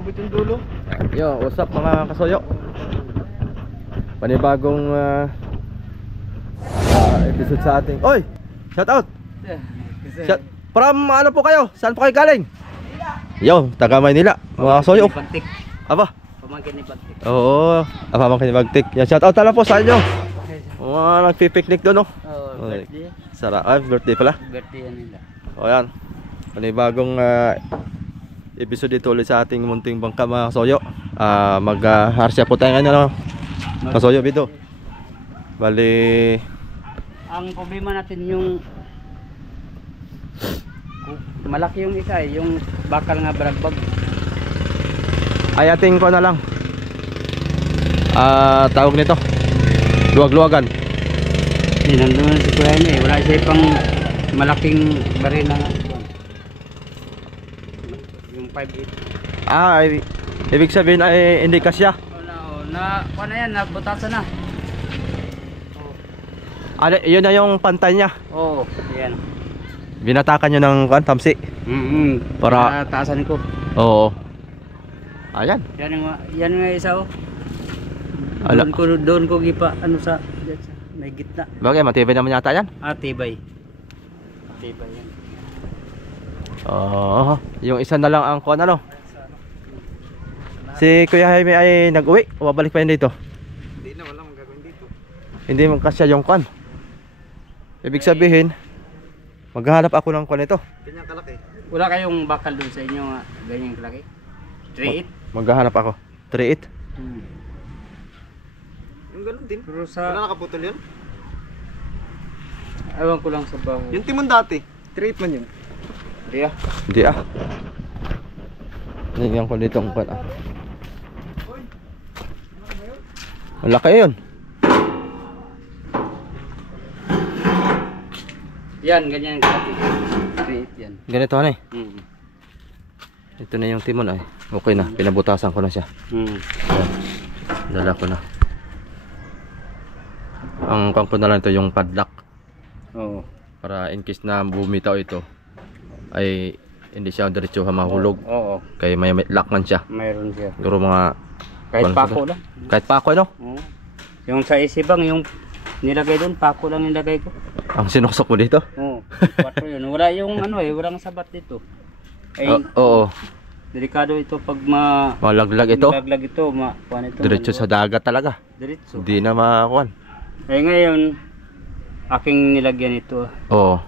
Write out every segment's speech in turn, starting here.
Gubit yung dulo. Yo, what's up mga kasoyo? Panibagong episode sa ating. Oy! Shout out! Shout, from ano po kayo? Saan po kayo galing? Yo, taga Maynila. Mga kasoyo. Aba? Pamangkin ni Bagtik. Oo, pamangkin ni Bagtik. Yan, shout out na po sa inyo. Mga nagpipiknik doon, no? Oo, birthday. Sarap. Ay, birthday pala. Birthday yan nila. O yan. Panibagong episode dito ulit sa ating munting bangka mga kasoyo. Mag-harsya po tayo ngayon, no? Kasoyo, Bito. Bali, ang problema natin yung malaki yung isa yung bakal nga baragbag. ay ating ko na lang. Tawag nito. Luwag-luwagan. Hindi, nandun si Kuya niya eh. Wala siya pang malaking baril na yung 5.8. Ibig sabihin ay hindi kasya. Kuha na yan, nagbutasan na. Yun na yung pantay niya. Oo, yan. Binatakan nyo ng tamsi. Para taasan ko. Oo. Ayan. Yan nga isa oh. Ala. Doon ko gipa ano sa may gitna. Bagay, matibay naman yata yan. Tibay. Tibay yan. Oo. Yung isa na lang ang kuha na, no? Si Kuya Jaime ay nag-uwi. O babalik pa yun dito? Hindi na, wala magagawin dito. Hindi mo kasya yung kuhan. Ibig sabihin, maghahanap ako ng kuhan ito. Ganyan kalaki. Wala kayong bakal doon sa inyo nga ganyan kalaki? 3.8? Maghahanap ako. 3.8? Yung ganun din. Pero sa... Wala nakaputol yun? Ewan ko lang sa bahay. Yung timon dati, 3.8 man yun. Hindi ah. Hindi ah. Nagyan ko dito ang kuhan ah. Ang laki yun. Yan, ganyan kalaki. 3.8 yan. Ganito ano eh. Ito na yung timon ay. Okay na, pinabutasan ko na siya. Dala ko na. Ang kang ko na lang ito yung padlock. Oo. Para in case na bumitaw ito ay hindi siya diretso mahulog. Oo. Kaya may lock man siya. Mayroon siya. Siguro mga kahit pako lang. Kahit pako no? Oo. Yung sa isibang yung nilagay doon, pako lang nilagay ko. Ang sinuksok mo dito? Oo. Patro yun. Wala yung ano eh, walang sabat dito. Ay, oo. Delikado ito pag malaglag ito. Malaglag ito, kuan ito. Diretso sa dagat talaga. Diretso. Hindi na makuan. Eh ngayon, aking nilagyan ito. Oo.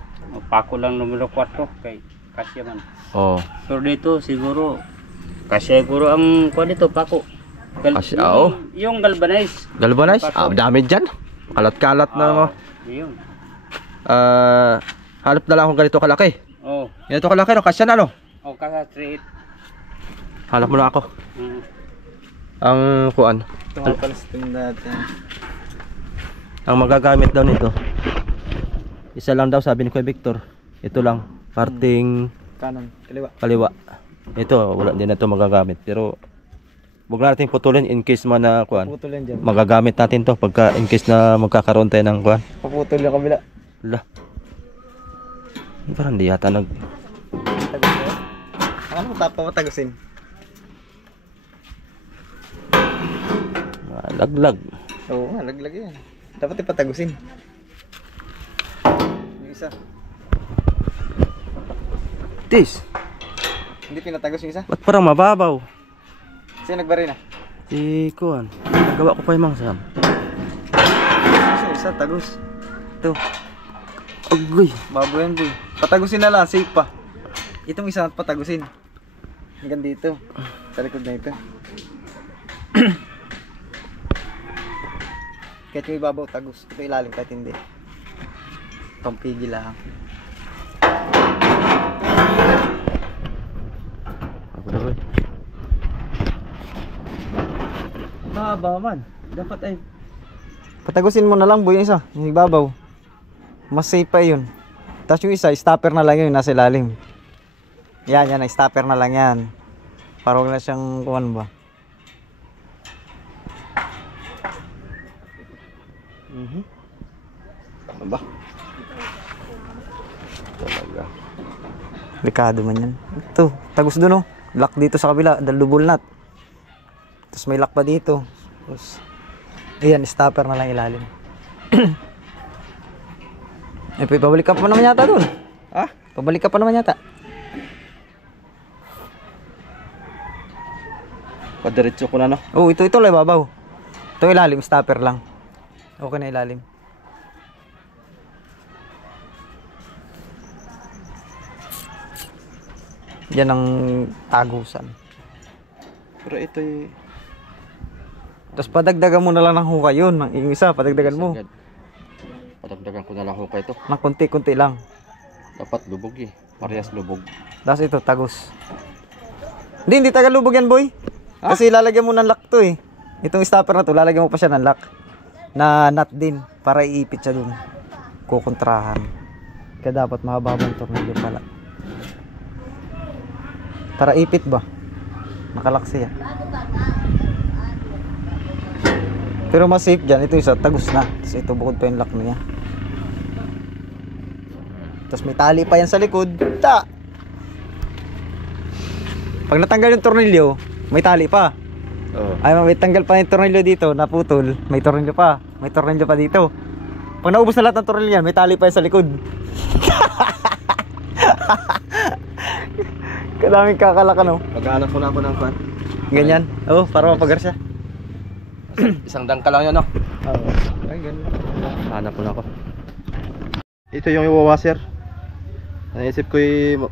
Pako lang numero 4 kay kasya man. Oo. Pero dito siguro kasya siguro ang kuan dito, pako. Kasya, oo. Yung galvanize. Galvanize? Dami dyan. Kalat-kalat na. Yun. Halap na lang akong ganito kalaki. Oo. Ganito kalaki no, kasya na no? Oo, kasya 3.8. Halap mo na ako. Ang kuan. Ito pala sa tingin natin. Ang magagamit daw nito, isa lang daw sabi ni Kuya Victor. Ito lang, parting kanan, kaliwa. Ito, wala din na ito magagamit. Pero huwag natin putulin in case man na kuan. Putulin dyan. Magagamit natin to pagka in case na magkakaroon tayo ng kuan. Paputol yung kabila. Lah. Parang di yata nag... Ano mo papatagusin? Laglag. Oo, laglag yan. Dapat ipatagusin. Yung isa. Tis. Hindi pinatagos yung isa? Ba't parang mababaw? Sino nagbari na? Si kuan. Nagawa ko pa yung mangsam. Isa, tagos. Ito. Agoy. Babo yan, boy. Patagusin na lang, safe pa. Itong isa patagusin. Hanggang dito. Sa likod na ito. Kahit yung ibabaw tagus, ito ilalim kahit hindi. Pampigil lang. Ako na boy. Baba man. Dapat ay Patagusin mo na lang boy yung isa, yung ibabaw. Mas safe pa yun. Tapos yung isa, stopper na lang yun, nasa ilalim. Yan, stopper na lang yan. Para wala siyang kuwan ba. Aba. Talaga. Delikado man yan. Ito, tagus doon oh. lock dito sa kabila, double nut. Tapos may lock pa dito. Tapos, ayan, stopper na lang ilalim. Eh, pabalik ka pa naman yata dun. Ah? Pabalik ka pa naman yata. Padiretso ko na, no? Oh, ito lang babaw. Ito ilalim, stopper lang. Okay na ilalim. Yan ang tagusan. Pero ito'y... Tapos padagdagan mo na lang ng hukay yun. Yung isa, padagdagan mo. Padagdagan ko na lang hukay ito. Ng konti-konti lang. Dapat lubog eh. Parehas lubog. Tapos ito, tagus. Hindi tagal lubog yan, boy. Kasi lalagyan mo ng lock to eh. Itong stopper na to, lalagyan mo pa siya ng lock. Na nut din. Para iipit siya dun. Kukontrahan. Kaya dapat mahababang tornilyo pala. Para ipit ba? Nakalock siya. Pero mas safe dyan. Ito isa, tagus na. Tapos ito, bukod pa yung lock niya. Tapos may tali pa yan sa likod. Ta! Pag natanggal yung tornilyo, may tali pa. Oo. Ay, may tanggal pa yung tornilyo dito, naputol. May tornilyo pa. May tornilyo pa dito. Pag naubos na lahat ng tornilyo yan, may tali pa yan sa likod. Kadaming kakalaka, no? Maghanap ko na ako ng fan. Ganyan. Oh, para mapagar siya. Isang dangka lang yan, no? Oo. Ay, ganun. Hanap ko na ako. Ito yung iwawasher. Naisip ko yung...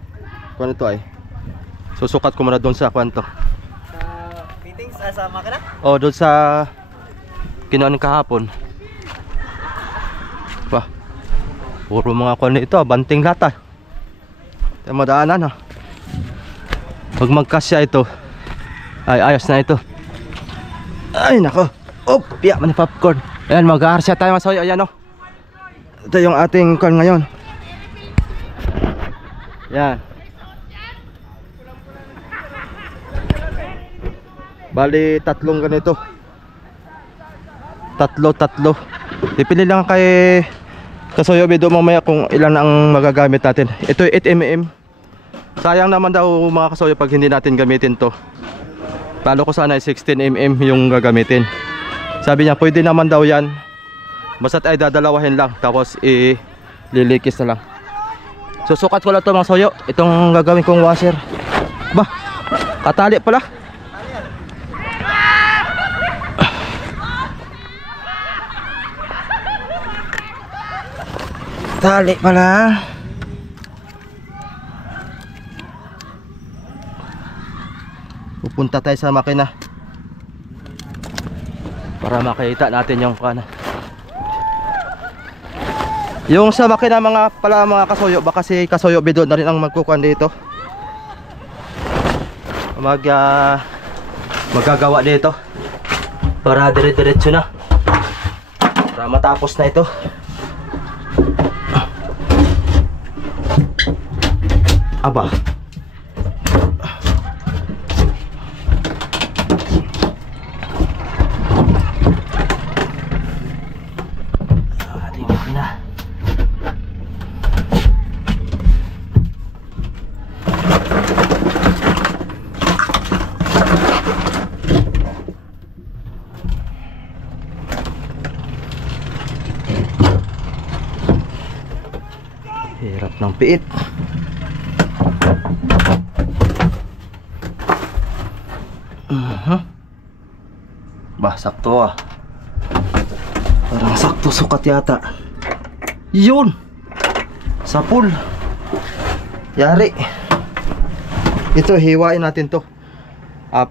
Kung ano to ay. Susukat ko muna doon sa kwanto. Sa fittings, sa makina? Oh, doon sa... Kinuan kahapon. Wah. Puro mga kwan ito, banting lata. Ito madaanan, ha. Pag magkasya ito, ay ayos na ito. Ay nako. Op, piyak man popcorn. Ayan, mag-aarsya tayo mga soyo. Ayan, oh. Ito yung ating kwan ngayon. Yan. Bali, tatlong ganito. Tatlo. Ipili lang kay Kasoyo Bido mamaya kung ilan ang magagamit natin. Ito 8mm. Sayang naman daw mga kasoyo pag hindi natin gamitin to. Palo ko sana ay 16mm yung gagamitin. Sabi niya pwede naman daw yan. Basta't ay dadalawahin lang. Tapos lilikis na lang. Susukat ko lang to mga soyo. Itong gagawin kong washer. Bah, katali pala. Tali pala. Pupunta tayo sa makina para makita natin yung kana. Yung sa makina mga kasoyo, baka si Kasoyo Bido na rin ang magkukuhan dito. Magagawa dito para dire-diretso na. Para matapos na ito. Aba. Tingnan na. Hirap ng piit. Bah, sakto ah. Parang sakto sukat yata. Yun! Sa pool. Yari. Ito, hiwain natin to. 4.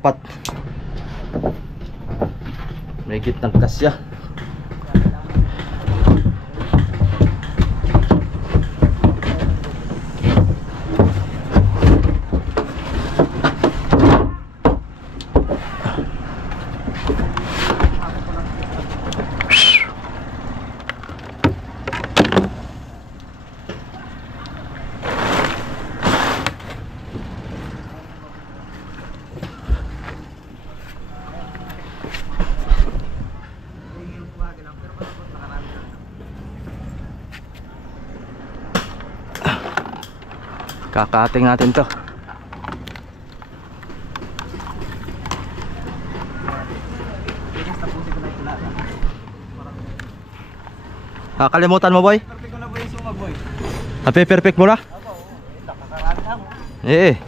May gitnang kasya. Kakating natin to. Kalimutan mo, boy? Perfect ko na boy yung sumag boy. Perfect mo na? Nakakaraan lang.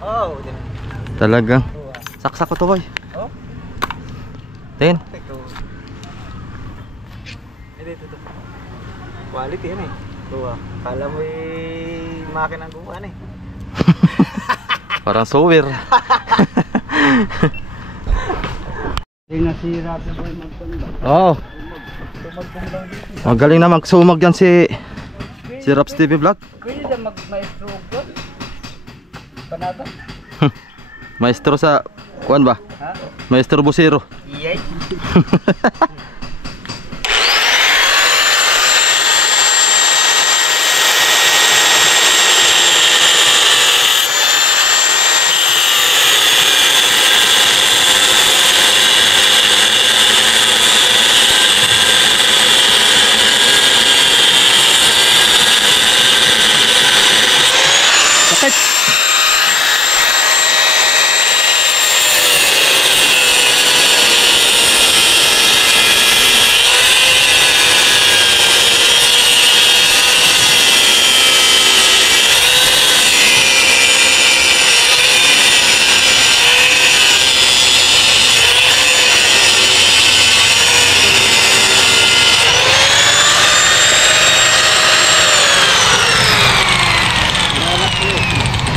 Oo. Talagang. Saksak ko to, boy. Oh? Tingin. Perfecto. Ito. Quality yan eh. Tuwa. Kala mo makinang gumaan eh. Parang sower. Nasira si boy magpanda. Oo. Magaling na magsumag yan si Raps TV Vlog. Pwede na mag-maestro ko? Panata? Maestro sa kuan ba? Ha? Maestro Busero. Iyay. Sakit.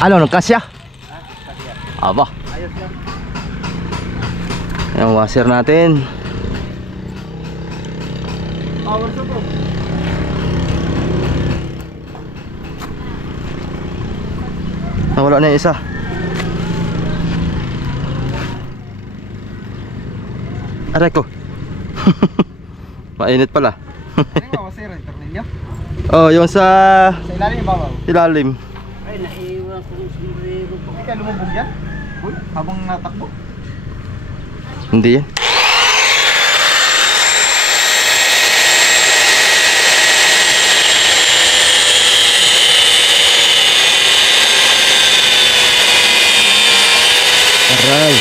Ano, nagkasya? Aba. Ayos lang. Yung washer natin. Power to po. Nawala na yung isa. Aray ko. Mainit pala. Ano ba masira yung tornilyo? Oh, yung sa Sa ilalim yung babaw. ilalim. Ay, naiwan ko ng sombrero po. Hindi ka lumubog yan? Uy, habang natakbo. Hindi yan. Aray.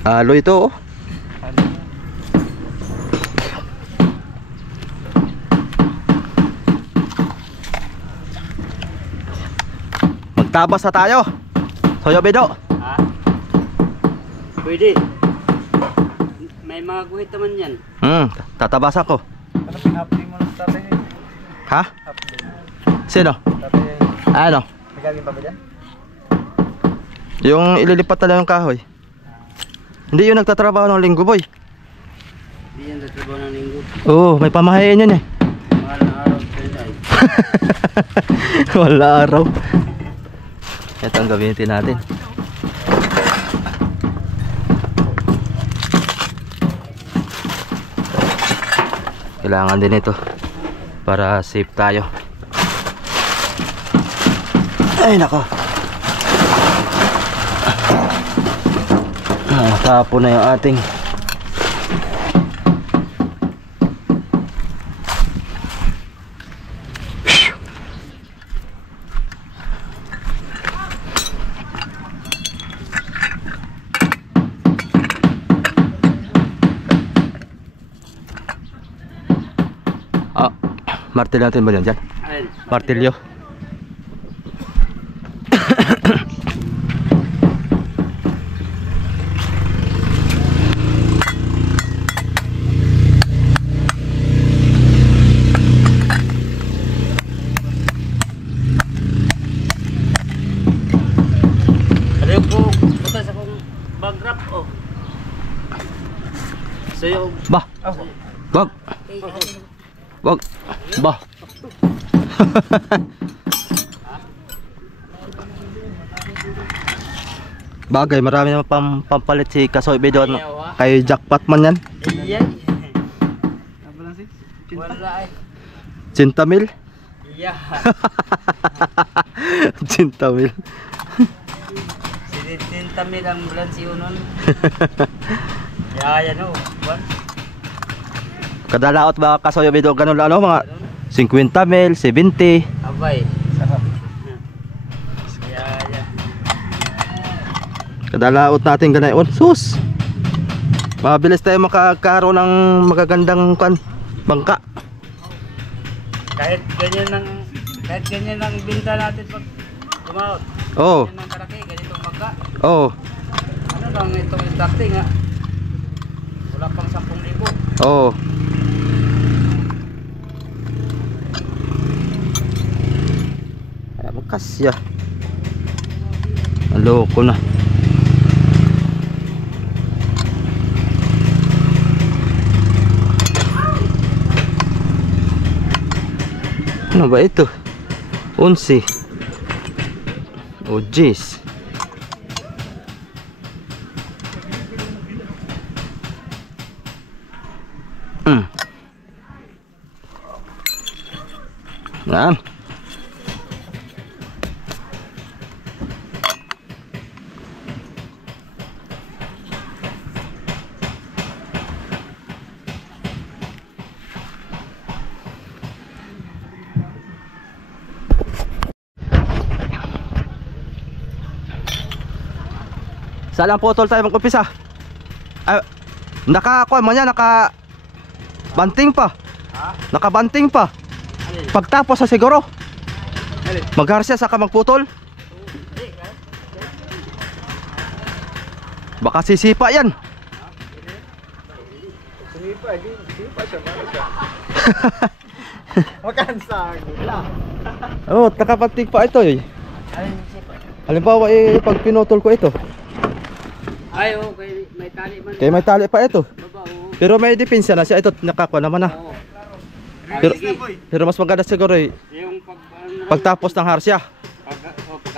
Alo ito oh. Magtabas na tayo. Soyo Bido. Ha? Pwede. May mga guhit naman yan. Tatabas ako. Ano pin-update mo ng tatay niya? Ha? Update. Sino? Tatay niya. Ano? Nagagin pa ba dyan? Yung ililipat na lang yung kahoy. Hindi yung nagtatrabaho ng linggo boy. Hindi yan natrabaho ng linggo. Oo, may pamahayan yun eh. Mahal na araw sa ay. Wala araw. Ito ang gamitin natin. Kailangan din ito para safe tayo. Ay nako. Tapo na yung ating martilyo natin ba yan dyan? Ayun. Martilyo. Ano yung po, butas akong bag wrap oh. So yung Bah. Wag. Wag. Bah. Bagay, marami naman pampalit si Kasoy Bido. Kay jackpot man yan. Iya. Wala ay. 50,000? Iya. 50,000. Sinitinta mi ang balansyo nun. Ya, yan o. Kadalaot ba Kasoy Bido ganun ano mga 50,000, 70. Abay. Sarap. Ya, ya. Kadalaot natin ganayon. Sus. Mabilis tayo makakaroon ng magagandang bangka. Kahit ganyan ang binta natin pag tumaot. Oo. Ganyan ang kalaki, ganitong magka. Oo. Ano lang itong starting ha? Wala pang 10,000. Oo. Ay, magkasya. Aloko na. Ano ba ito? 11. Oh, jeez. Yan. Saan ang putol tayo mag-umpisa? Ay, naka-kuha mo niya, naka-banting pa. Ha? Naka-banting pa. Pagtapos sa siguro magharsya saka magputol. Baka sisipa yan. Sinipa siya, baka siya. Makansang. Oh, nakabanting pa ito eh. Alin sipa? Halimbawa pag pinutol ko ito. Ay, okay, may tali man. Kaya may tali pa ito. Baba, oo. Pero may depensa na siya. Ito nakakuha naman na. Oo. Pero mas maganda siguro Yung pagtapos ng harsya.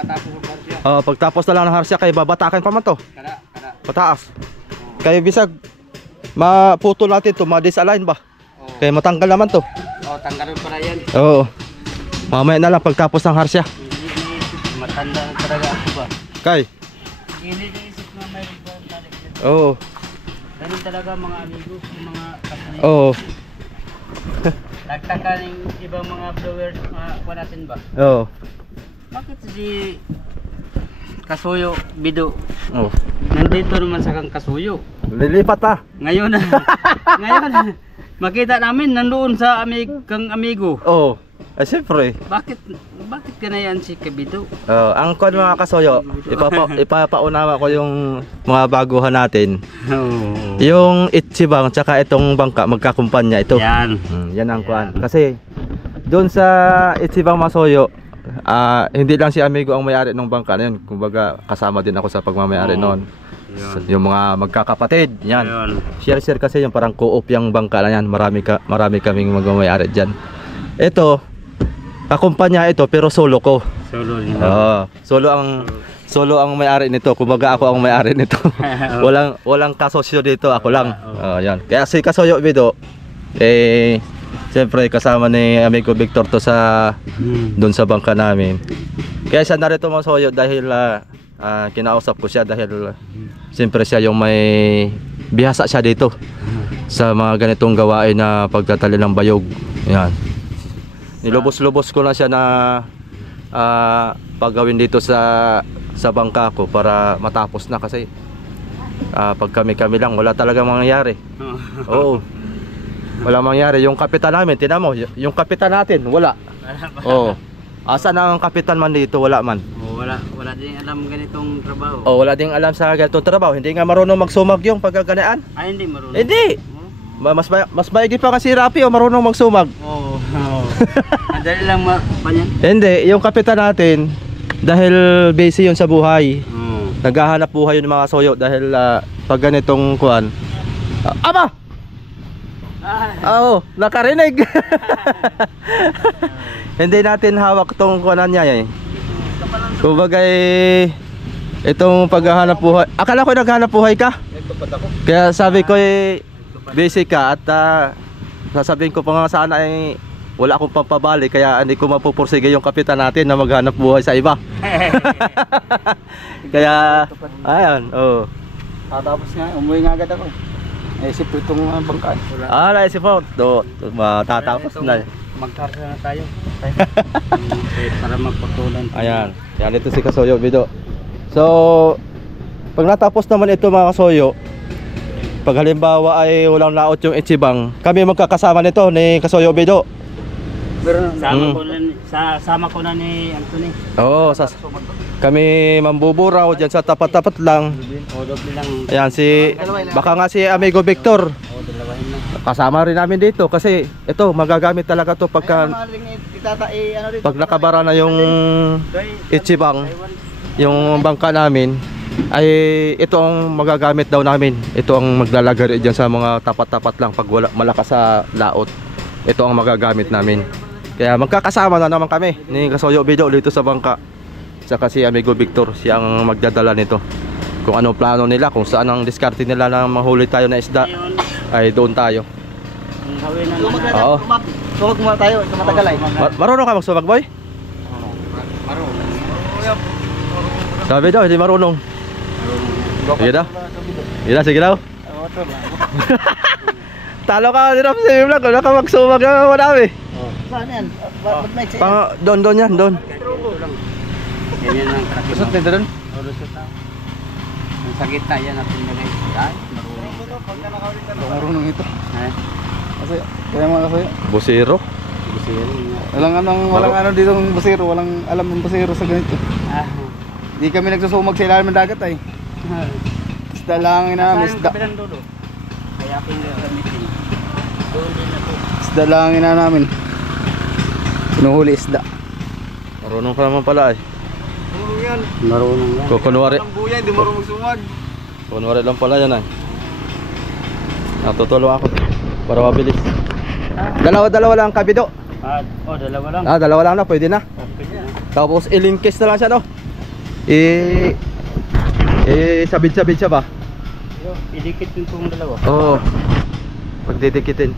pagkatapos ng barsya. Pagtapos na lang ng harsya kaya babatakan pa man to. Kada. Pataas. Kaya bisag maputol natin to, ma-disalign ba? Oo. Kaya matanggal naman to. Oh, tanggalin para yan. Oo. Mamaya na lang pagtapos ng harsya. Hindi, matanda na talaga ako ba? Kay. Hindi naisip na mayroon pa ang tali. Oo. Ganun talaga mga amigo, yung mga kapatid. Oo. Nagtaka ng ibang mga viewers, kuha natin ba? Oo. Bakit si Kasuyo Bido Oo. nandito naman sa kang Kasuyo? Lilipat pa. Ngayon ngayon makita namin nandoon sa kang amigo. Oo. Siyempre. Bakit ka na yan si Kabido? Ang kwan mga Kasoyo, ipapaunawa ko yung mga baguhan natin. Oh. Yung Ichibang tsaka itong bangka magkakumpanya ito. Yan. Yan ang kwan. Kasi doon sa Ichibang Masoyo, hindi lang si amigo ang may-ari ng bangka na yun. Kumbaga kasama din ako sa pagmamayari noon. Yung mga magkakapatid, yan. Share kasi yung parang co-op yung bangka na yan. Marami kaming magmamayari dyan. Ito, kakumpanya ito pero solo ko. Solo niya. Solo ang may-ari nito. Kumbaga ako ang may-ari nito. walang kasosyo dito, ako lang. Yan. Kaya si Kasoyo Bido siyempre kasama ni amigo Victor to sa doon sa bangka namin. Kaya siya narito Masoyo dahil kinausap ko siya dahil siyempre siya yung may bihasa siya dito sa mga ganitong gawain na pagtatali ng bayog. Yan. Nilubos-lubos ko na siya na paggawin dito sa bangka ko para matapos na kasi pag kami lang wala talagang mangyayari. Oo. Wala mangyayari. Yung kapitan namin, tinan mo, yung kapitan natin wala. Oo. Asan ang kapitan man dito? Wala man. Wala din alam ganitong trabaho. Wala din alam sa ganitong trabaho. Hindi nga marunong magsumag yung pagkaganaan. Ay, hindi marunong. Hindi. Mas maigi pa kasi Rapi marunong magsumag. Oo. Madali lang panyan. Hindi, yung kapitan natin dahil busy yun sa buhay. Naghahanap buhay yun mga Soyo dahil pag ganitong kuan. Aba! Oo, nakarinig. Hindi natin hawak tong kunan niya eh. Kumbaga itong paghahanap buhay. Akala ko naghahanap buhay ka. Kaya sabi ko busy ka at sasabihin ko pa nga sana wala akong pampabali kaya hindi ko mapupursige yung kapitan natin na maghanap buhay sa iba. Kaya ayan, oh. Tapos nga, umuwi nga agad ako. Naisip ko itong bangkaan. Naisip mo, matatapos na. Magkarga na tayo. Para magpatulan. Ayan, yan ito si Kasoyo Bido. So, pag natapos naman ito mga Kasoyo, pag halimbawa ay walang laot yung Ichibang, kami magkakasama nito ni Kasoyo Bido. Sama ko na ni Anthony. Oo, kami mambuburaw dyan sa tapat-tapat lang. Ayan baka nga si Amigo Victor. Kasama rin namin dito kasi ito magagamit talaga to pag nakabara na yung Ichibang, yung bangka namin ay ito ang magagamit daw namin. Ito ang maglalagay dyan sa mga tapat-tapat lang pag malakas sa laot. Ito ang magagamit namin. Kaya magkakasama na naman kami ni Kasoyo Bido dito sa bangka. Saka si Amigo Victor, siya ang magdadala nito. Kung anong plano nila, kung saan ang diskarte nila na mahuli tayo na isda, ay doon tayo. Oo. Sumag muna tayo, sa matagal ay. Marunong ka magsumag, boy? Marunong. Sabi daw, hindi marunong. Sige daw. Sige daw. Talo ka din ako sa iyo vlog, wala ka magsumag na marami. Saan yan? Doon yan, doon. Ganyan ang traffic. Lusot nito doon? Lusot na. Sa gitna yan natin nilagay. Ay, Marunong ito. Kasi, kaya mga Kasoyo. Busiro. Walang ano dito ng busero, walang alam ng busero sa ganito. Di kami nagsusumag sa ilalim ng dagat ay. Isda lang namin, isda. Kaya aking gamitin. Isda lang namin. Pinuhuli isda. Marunong ka naman pala ay. Marunong yan. Kunwari. Buya, hindi marunong sumag. Kunwari lang pala yan ay. Natutulong ako para mabilis. Dalawa lang kabido. Dalawa lang. Dalawa lang na, pwede na. Okay na. Tapos ilingkis na lang siya, no? Sabit-sabit siya ba? Idikit yung kung dalawa. Oo. Pagdidikitin.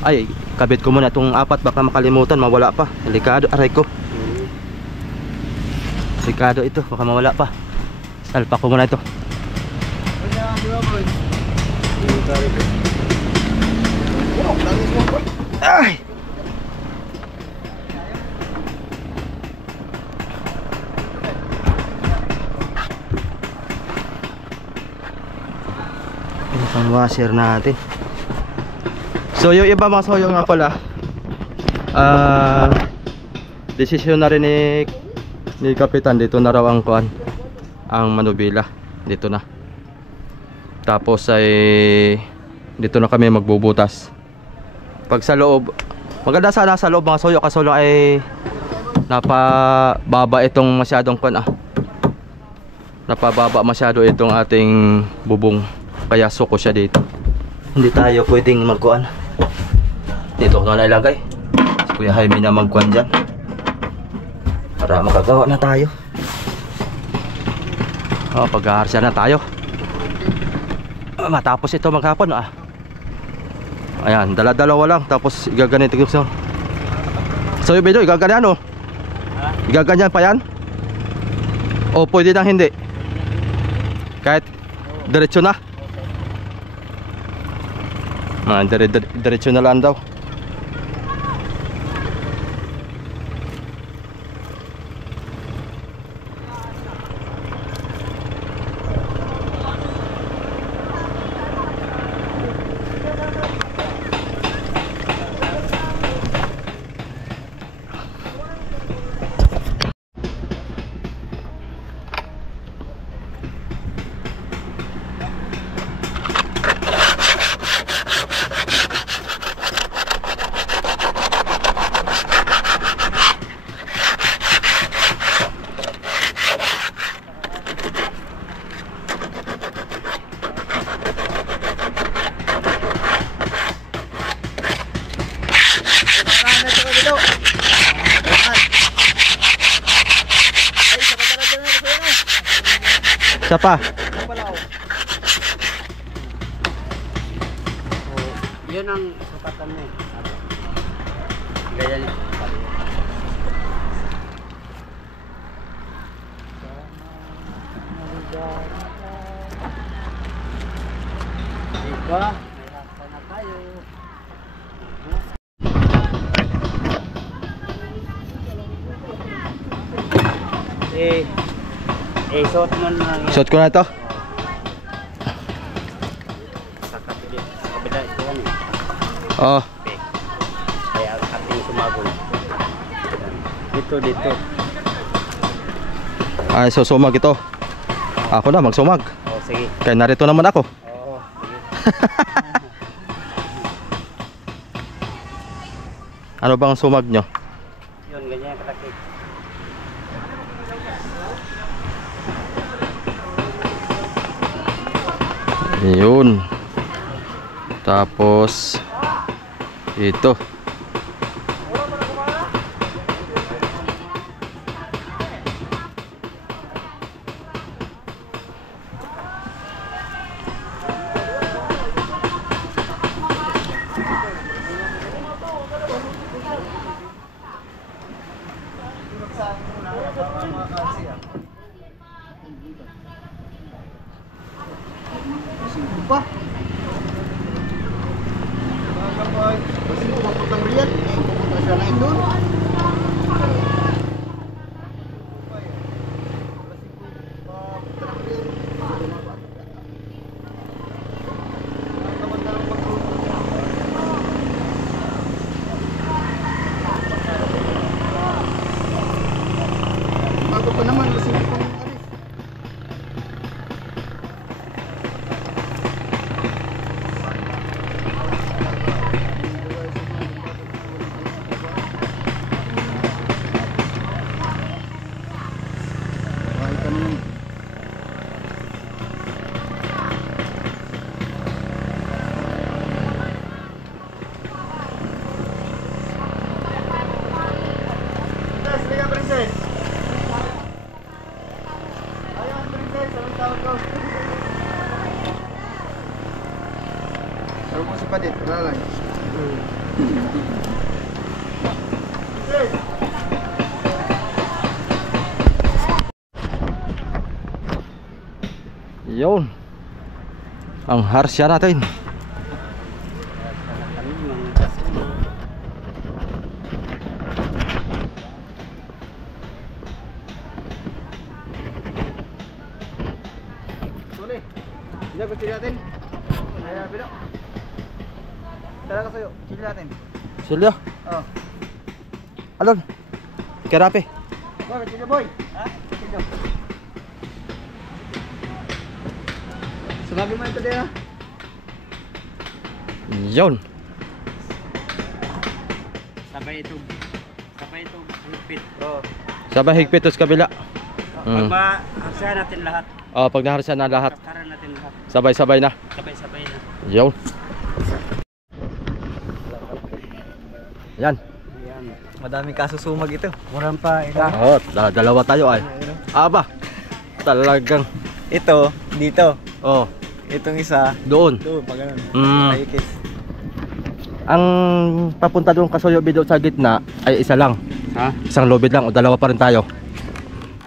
Ay, kabit ko muna itong apat, baka makalimutan, mawala pa. Delikado, aray ko. Delikado ito, baka mawala pa. Salpa ko muna ito. Ay! Ito pang washer natin. So yung iba mga soyo nga pala, desisyon na rin ni Kapitan, dito na raw ang kuan, ang manubila dito na. Tapos ay dito na kami magbubutas. Pag sa loob, maganda sana sa loob mga soyo, kaso lang ay napababa itong masyadong kuan napababa masyado itong ating bubong, kaya suko siya dito. Hindi tayo pwedeng magkuan. Dito ko na ilagay. Si Kuya Jaime na magkuan dyan para makagawa na tayo. Pag-aharsya na tayo. Matapos ito maghapon. Ayan, dala-dalawa lang. Tapos igaganito ko sa. So yung video, igaganyan Igaganyan pa yan? O pwede nang hindi? Kahit diretso na? Diretso na lang daw. Isa pa. Yun ang sukatan mo. Ganyan. Diba? May na tayo. Suot mo na lang yan. Suot ko na ito. Sa kabila ito yan eh. Oh. Kaya ating sumabog. Dito. Ay, so sumag ito. Ako na magsumag. Oh, sige. Kaya narito naman ako. Oo, sige. Ano bang sumag nyo? Yun, ganyan kalaki. Yun. Tapos ito. Yun. Ang harsya natin. Hindi ko sili natin. Ayan, bilo. Tara ka sa'yo, sili natin. Silya. Oh. Alon. Kerape. Boy, sili boy. Ha? Sili. Sumagi mo ito din ha. Yun. Sabay ito higpit. Oh. Sabay higpit sa kabila. Pag maharsahan natin lahat. Pag naharsa na lahat, Kapkaran natin lahat. sabay-sabay na. Sabay-sabay na. Yun. Yan. Ayan. Madaming kasusumag ito. Murang pa ila. Dalawa tayo ay. Aba. Talagang. Ito, dito. Oh, Itong isa, doon. doon, pag ganun. Mm. Paikis. Ang papunta doon Kasoyo Bido sa gitna ay isa lang. Ha? Isang lobid lang o dalawa pa rin tayo.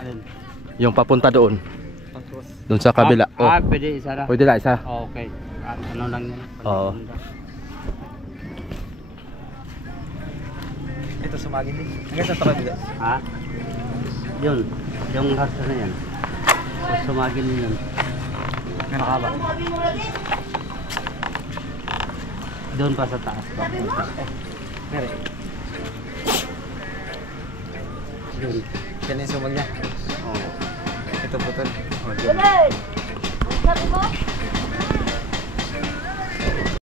Alin? Yung papunta doon. Doon sa kabila. Pwede isa lang. Pwede lang isa. Oh, okay. Ano lang yan? Oo. Ito sumagin din. Hanggang sa tabi dito. Ha? Yun. Yung harsa na yan. So, sumagin din yun. May nakaba. Doon pa sa taas. Mere. Doon. Yan yung sumag niya. Oo. Ito putol.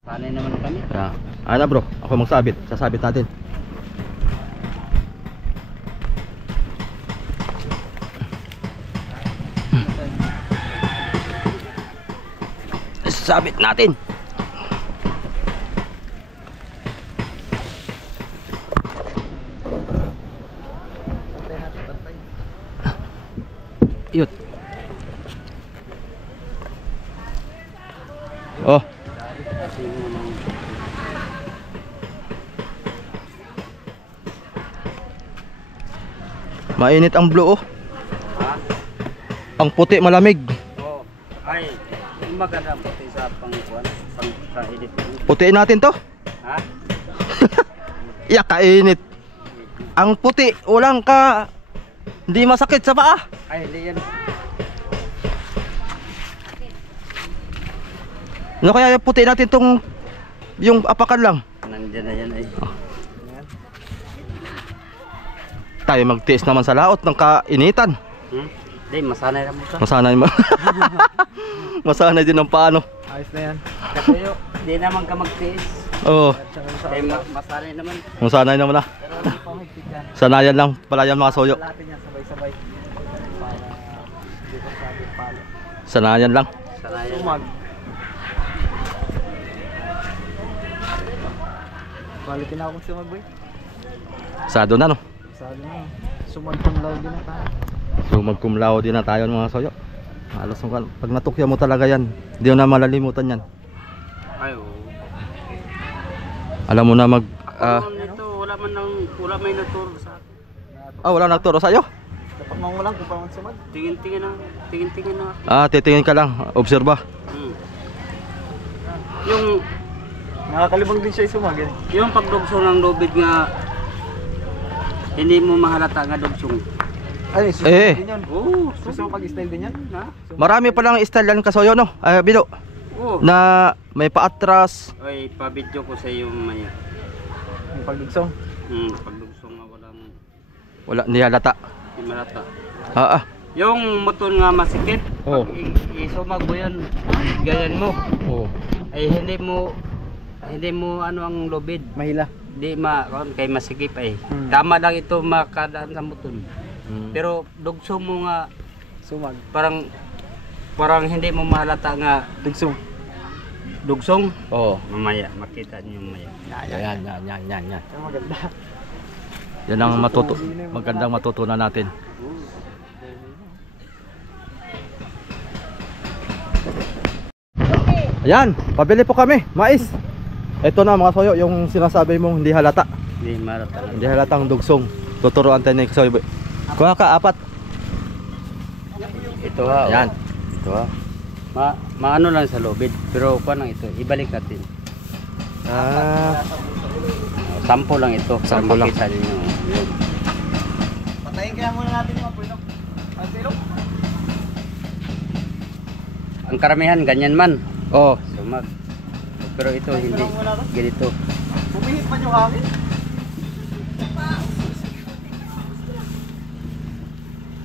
Panay naman kami. Ana bro, ako magsabit. Sasabit natin. Sabit natin. Iyot. Oh. Mainit ang blue oh. Ha? Ang puti malamig. Oo. Ay, maganda puti sa pangkuan, pang-edit. Putiin natin to. Ha? Iyak kainit. Ang puti, walang ka. Hindi masakit sa paa. Ay, hindi yan. Ano kaya puti natin tong yung apakan lang. Nandiyan na yan ay. Tayo magtiis naman sa laot ng kainitan. Hindi, masanay naman ka. Masanay mo. Masanay din ang paano. Ayos na yan. Kasi yun, hindi naman ka magtiis. Oo. Kaya masanay naman. Masanay naman na. Pero hindi pa mahigpit yan. Sanayan lang pala yan mga soyo. Natin yan sabay-sabay. Para hindi ko sabi palo. Sanayan lang. Sanay yan. Sumag. Balikin na akong sumag boy. Sado na no. Sabi na. Sumag kung law din na tayo. So magkumlao din na tayo mga soyo. Alas mo pag natukya mo talaga yan. Hindi mo na malalimutan yan. Ay, oo. Alam mo na mag Dito, wala may naturo sa akin. wala nagturo sa iyo. Dapat mangulang kung paano sumag. Tingin-tingin na. Titingin ka lang, obserba. Yung Nakakalibang din siya yung sumag eh. yung pagdugsong ng lubid nga hindi mo mahalata nga dugsong. Ay, Eh. susumag din yun. Oo, Gusto mo pag-style din yan? Ha? Marami palang style yan kasoyo no. Bido Oo. na may paatras. Ay, pa-video ko sa iyo maya. Yung pagdugsong. Pagdugsong nga Wala nihalata. hindi malata. Yung Yung motor nga masikip, Oo. pag isumag mo yan, ganyan mo. Ay hindi mo ano ang lubid. Mahila. Di kay masikip ay. Hmm. Tama lang ito makadaan sa motor. Pero dugsong mo nga Sumag. parang hindi mo mahalata nga Dugsong. dugsong. Oo. Mamaya, makita niyo mamaya. Yan. Ang maganda. Yan ang magandang matutunan natin. Ayan, pabili po kami, mais. Ito na mga soyo, yung sinasabi mong hindi halata. Hindi mahalata. Hindi halatang dugsong. Tuturuan tayo ni Soyo. Kuha ka, 4. Ito ha. Yan. Ito ha. Maano lang sa lubid, pero kuha lang ito, ibalik natin. Sampo lang ito, para Sampo lang. makita ninyo. Yun. Patayin kaya muna natin yung apoy no? Ang silong. Ang karamihan ganyan man. Oh, Sumag. Pero ito hindi ganito. Pumihit pa yung hangin.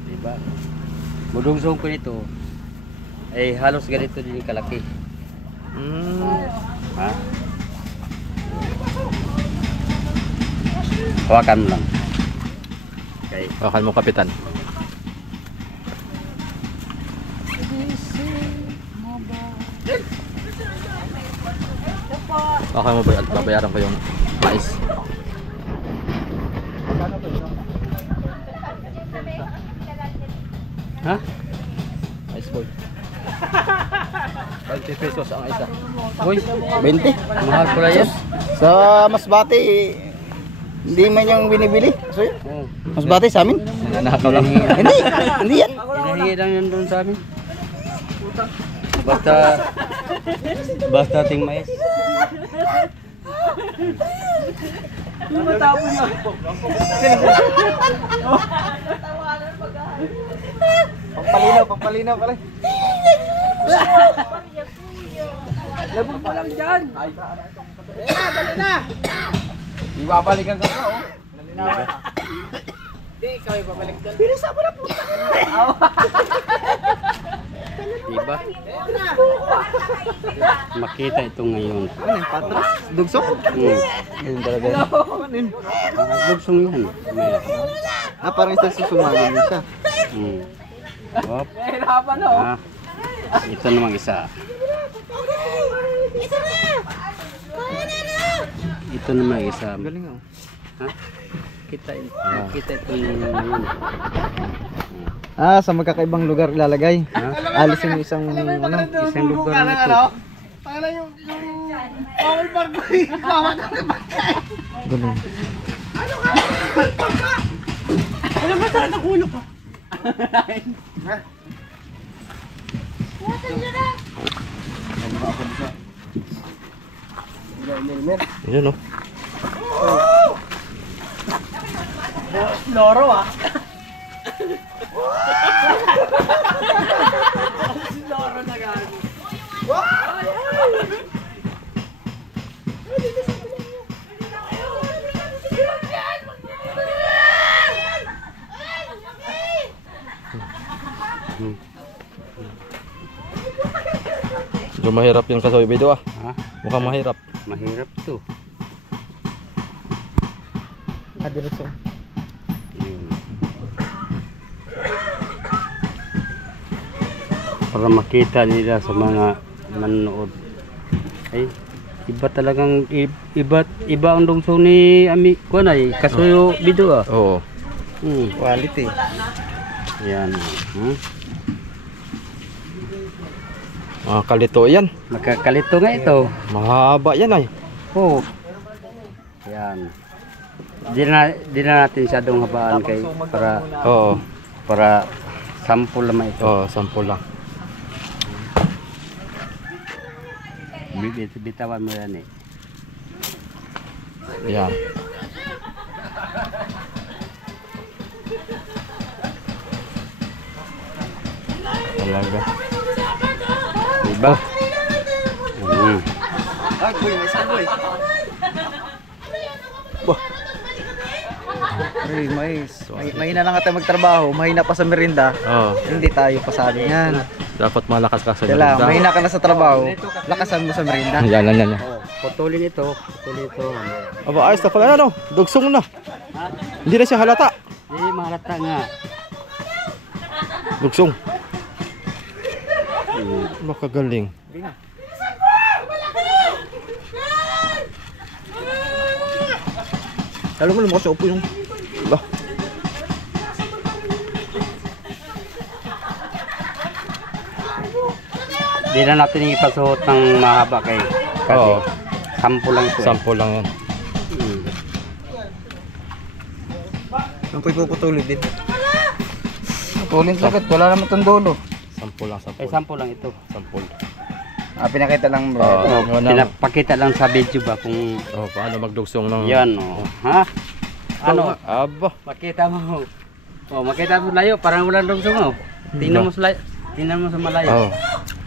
Diba? Budugsong ko nito ay halos ganito din kalaki. Ha? Hawakan mo lang. Okay. Hawakan mo kapitan. Hawakan mo ba at babayaran ko yung mais. Ha? Mais boy. 20 pesos ang isa. Uy, 20. mahal pala yan. Sa Masbate, hindi man yung binibili. So, Oh. Masbate sa amin? Nanakaw lang. Hindi yan. Hinahingi lang yan doon sa amin. Basta ting mais. Pampalinaw pala. Labog mo lang dyan. Dali na. Ibabalikan ka pa, oh. Nalinawan na. Hindi, ikaw ibabalik doon. Bilisan mo na po. Diba? Makita ito ngayon. Ano yung patras? Dugsong? Ganyan talaga. Ano yun? Dugsong yan. Maya. Parang isang susumagin din siya. Hop. Ah, ito namang isa. Ito namang isa. Galing oh. Ha? Kita ito ngayon. Sa magkakaibang lugar ilalagay. Ha? Alisin yung isang ano. Isang lugar nito. Galing. Yun oh. Loro ah. Loro na gago. Medyo mahirap yung kasoy video ah. Ha? Mukhang mahirap. Mahirap to. Adiretso. Para makita nila sa mga manonood. Ay, iba talagang iba ang dungsong ni Ami ko na Kasuyo video ah. Oo. Quality. Yan. Mga kalito yan. Nakakalito nga ito. Mahaba yan ay. Oh. Yan. Di na natin siyadong habaan kay Oo. para sample naman ito. Oo, sample lang. Bitawan mo yan eh. Yan. Talaga. Diba? Ay, boy, may saboy. Ay, mahina lang tayo magtrabaho, mahina pa sa merinda. Oo. Hindi tayo pasabi yan. Dapat malakas ka sa Kailangan, merinda. mahina ka na sa trabaho, lakasan mo sa merinda. Yan, yan, yan. Putulin ito. Aba, ayos na pala ano, dugsong na. Ha? Hindi na siya halata. Hindi mahalata nga. Dugsong. Makagaling. Alam mo, lumakas sa upo yung... Ba. Di na natin ipasuot ng mahaba kay. Oo. Sample lang ito. Sample lang yan. Ang puputulid din. Putulin sagad, wala naman itong dulo. Sample lang, sample. Sample lang ito. Sample. Pinakita lang bro. Pinapakita lang sa video ba kung paano magdugsong ng... yan o. Ha? Ano? Aba. Makita mo. Makita mo layo, parang walang dugsong mo. Tingnan mo sa layo. Tingnan mo sa malayo. Oo.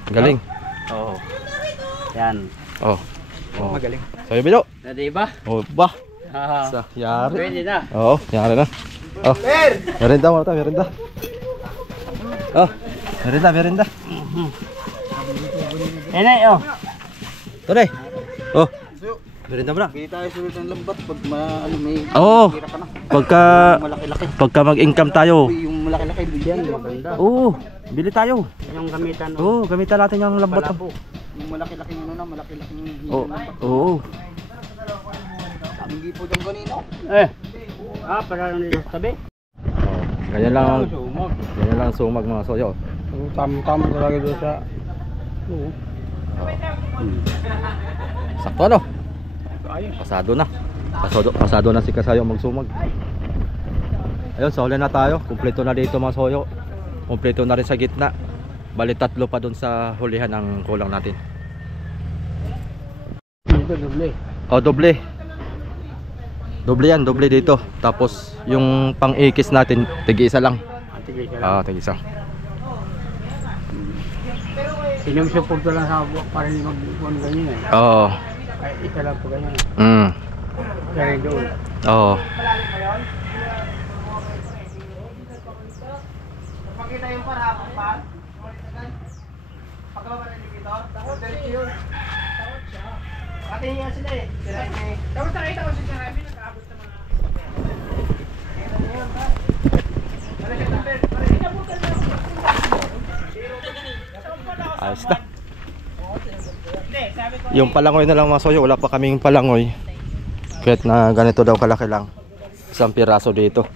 Galing. Oo. Yan. Oo. Magaling. Sayo video. Di ba? Oh, ba. Ah, Sa yari. pwede na. Oo, yari na. Oh. Merinda mo ta, merinda. Oh. Merinda. Oh. Tore. Oh. Merinda mo na. Hindi tayo sulit ng lambat pag may Oo. tira ka na. Pagka pagka mag-income tayo. Yung malaki-laki bigyan. Maganda. Oo, bili tayo. Yung gamitan. Oo, gamitan natin yung lambat. Palabo. Yung malaki-laki malaki-laki Oo. Oo. Hindi po dyan kanina. Para nito sa tabi. Ganyan lang. Ganyan lang sumag mga soyo. Tam-tam talaga doon sa. Sakto ano? Pasado na. Pasado na si Kasayo magsumag. Ayun, sa huli na tayo. Kumpleto na dito mga soyo. Kumpleto na rin sa gitna. Bali 3 pa dun sa hulihan ang kulang natin. Dito doble. Oh, doble. Doble yan, doble dito. Tapos yung pang-ikis natin, tig-isa lang. Tig-isa. Sinumsupog ko lang sa buwak para hindi mag-buwan ganyan eh. Oo. Ay, isa lang po ganyan. Kaya doon. Oo. Pakita yung parapang pa. Pagkababa na dito. Diretso yun. Patingin sila eh. Tapos nakita ko si Jeremy nag-aabot sa mga... Ayos na. Yung palangoy na lang mga soyo, wala pa kaming palangoy. Kahit na ganito daw kalaki lang. Isang piraso dito.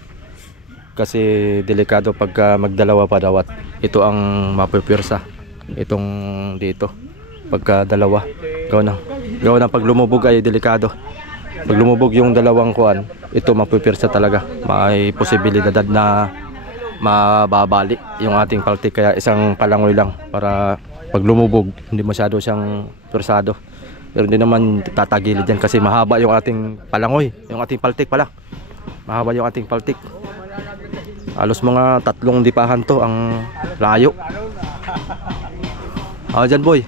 Kasi delikado pagka magdalawa pa daw at ito ang mapipirsa. Itong dito. pagka dalawa. Gawa ng pag lumubog ay delikado. Pag lumubog yung dalawang kuan, ito mapipirsa talaga. May posibilidad na mababali yung ating paltik, kaya isang palangoy lang para pag lumubog hindi masyado siyang pirsado. Pero hindi naman tatagilid yan kasi mahaba yung ating palangoy, yung ating paltik pala. Mahaba yung ating paltik. Halos mga 3 dipahan to ang layo. Dyan boy.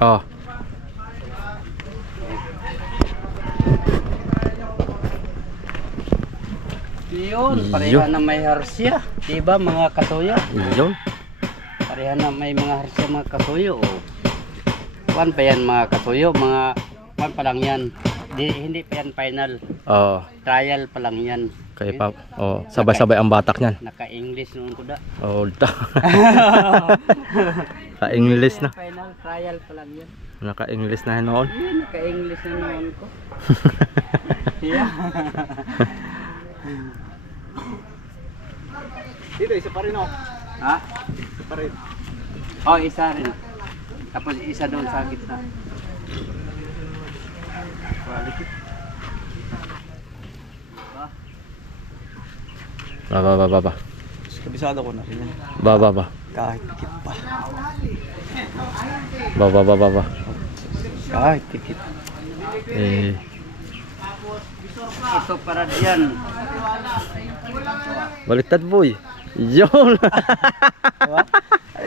Oh. Yun, pareha na may harsya. Diba mga kasuyo? Yun. Pareha na may mga harsya mga kasuyo. Kuan pa yan mga kasuyo, mga kuan pa lang yan. Hindi pa yan final. Oh. Trial pa lang yan. Kaya pa, oh, sabay-sabay ang batak niyan. Naka-English noon ko da. Oh, Naka-English na. Final trial pa lang yan. Naka-English na noon. Yun, naka-English na noon ko. Yeah. Dito, isa pa rin oh. Ha? Isa pa rin. Oh, isa rin. Tapos isa doon sa gitna. Quality. Ba. Kabisado ko na rin yan. Ba. Kahit tikit pa. Ba. Kahit tikit. Eh, Ito para diyan. baliktad boy. Yun.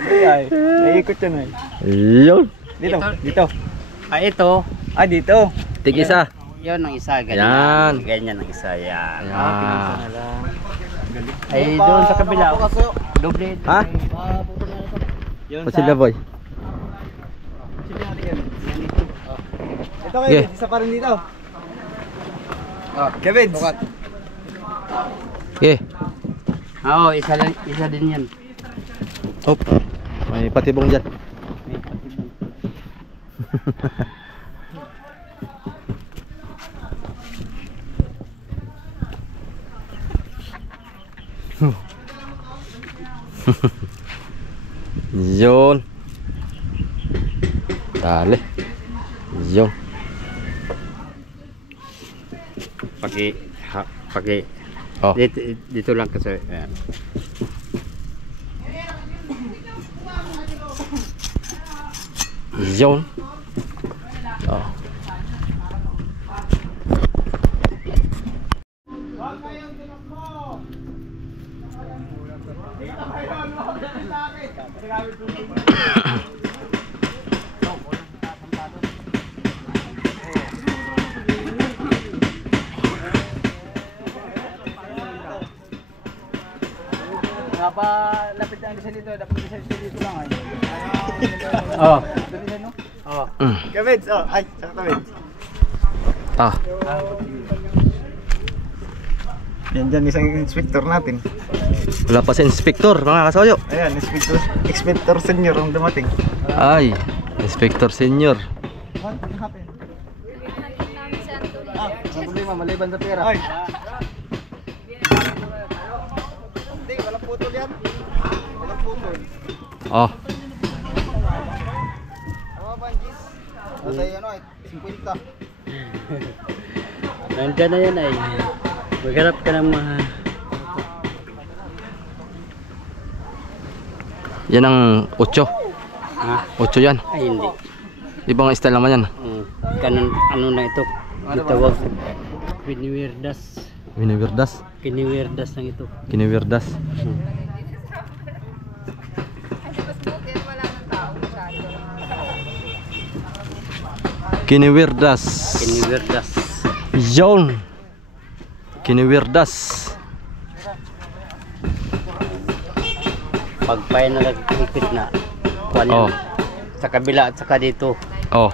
Ay, naiikot yan ay. Yun. Dito, Ito. dito. Ito. Ah, dito. Tig isa. Yun ang isa. Ganyan. Yan. Ganyan ang isa. Yan. Yan. Ay, doon sa kabila. Doble. Ha? Yun O sila boy. Ito kayo, Yeah. isa pa rin dito. Kevin. Okay. Oo, isa din yan. Hop. May patibong dyan. Yun. Dali. Yun. Pagi. Oh. Dito lang kasi. Ayan. Yun. Oh. Lapit ang isa dito, dapat isa dito lang ay. Oh. Oh. Mm. Kevin, oh, ay, saka Kevin. Ah. Yan dyan isang inspector natin. Wala pa si inspector, mga kasoyo. Ayan, inspector senior ang dumating. Ay, inspector senior. What happened? Ang problema, maliban sa pera. Ay. Hindi, walang putol yan. Walang putol. Oh. Ano ba, Jis? Nasa ano, 50. Nandiyan na yan ay. Magharap ka ng mga... Yan ang 8. Ha? 8 yan. Ay, hindi. Ibang style naman yan. Kanon, ano na ito? Itawag. Kiniwirdas. Kiniwirdas. Kiniwirdas lang ito. Kiniwirdas. Kiniwirdas. Kiniwirdas. Yun. Kiniwirdas. Pag final higpit na. Kuan yan. Oh. Sa kabila at saka dito. Oh,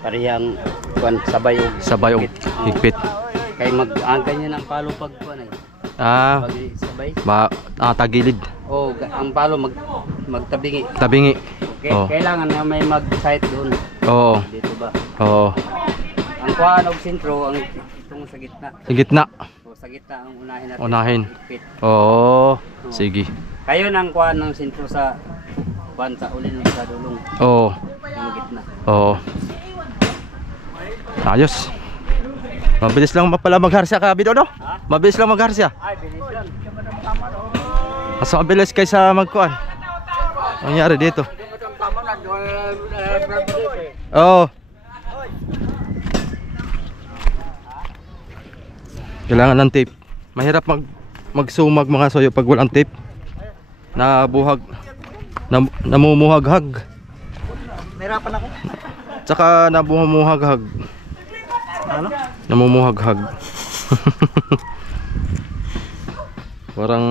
Parehang kuan sabay og sabay og higpit. Kay mag-angkan niya ng palo pag kuan ay. Ah, Pag sabay. tagilid. Oh, ang palo magtabingi. Tabingi. Okay, Oh. kailangan na may mag-sight doon. Oo. Dito ba? Oo. Ang kuhaan og sentro ang itong sa gitna. Sa gitna. O sa gitna ang unahin natin. Unahin. Ipit. Oo. Sige. Kayo nang kuhaan ng sentro sa banta ulin sa dulong. Oo. Yung gitna. Oo. Ayos. Mabilis lang pala magharsya ka, Bido, no? Ha? Mabilis lang magharsya. Ay, bilis lang. Mas mabilis kaysa magkuhan. Ang nangyari dito? Oo. Kailangan ng tape. Mahirap magsumag mga soyo pag walang tape. Nabuhag. Namumuhaghag. Nahirapan ako. Tsaka nabuhumuhaghag. Ano? Namumuhaghag. Parang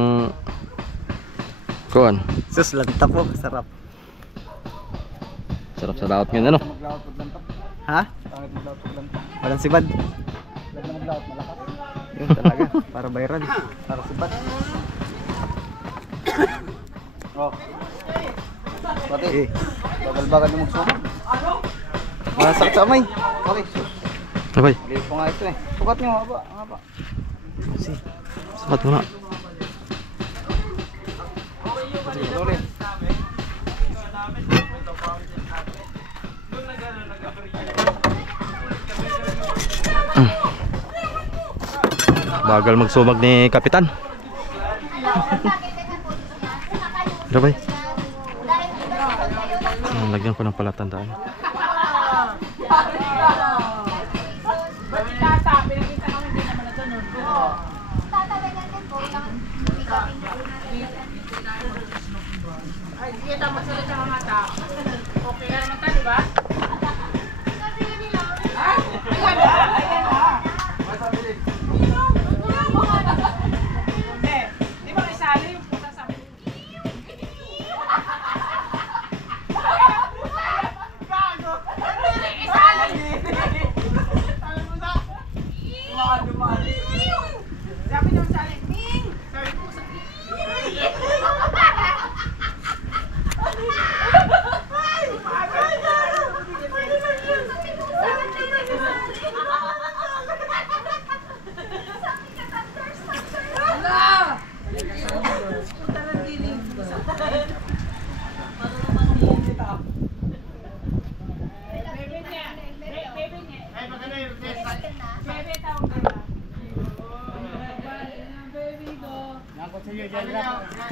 kuhan. Sus, lanta po. Sarap. Sarap sa laot ngayon, ano? Ha? Walang sibad. Yun talaga. Para viral. Para sibad. Oh. Pati. Bagal-bagal yung magsumag. Masakit sa amay. Okay. Abay, Lipo nga ito eh. Sukat nyo, haba. Haba. sakat mo na. Sige, ulit. Bagal magsumag ni Kapitan. Abay. Lagyan ko ng palatandaan.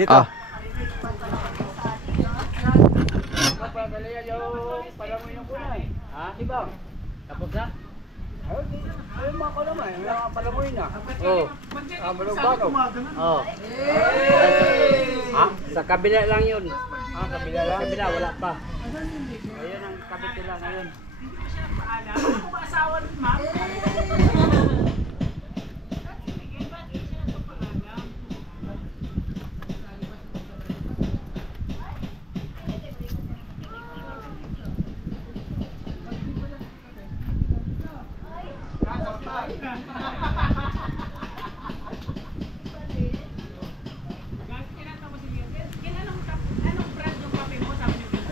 Dito. Ah, Ha? Iba. Tapos na? Ay, mga kalamay. Mga palamoy na. Oo. Malugbago. Oo. Ha? Sa kabila lang yun. Ah, kabila lang? Sa kabila, wala pa. Ayun ang kabit nila ngayon.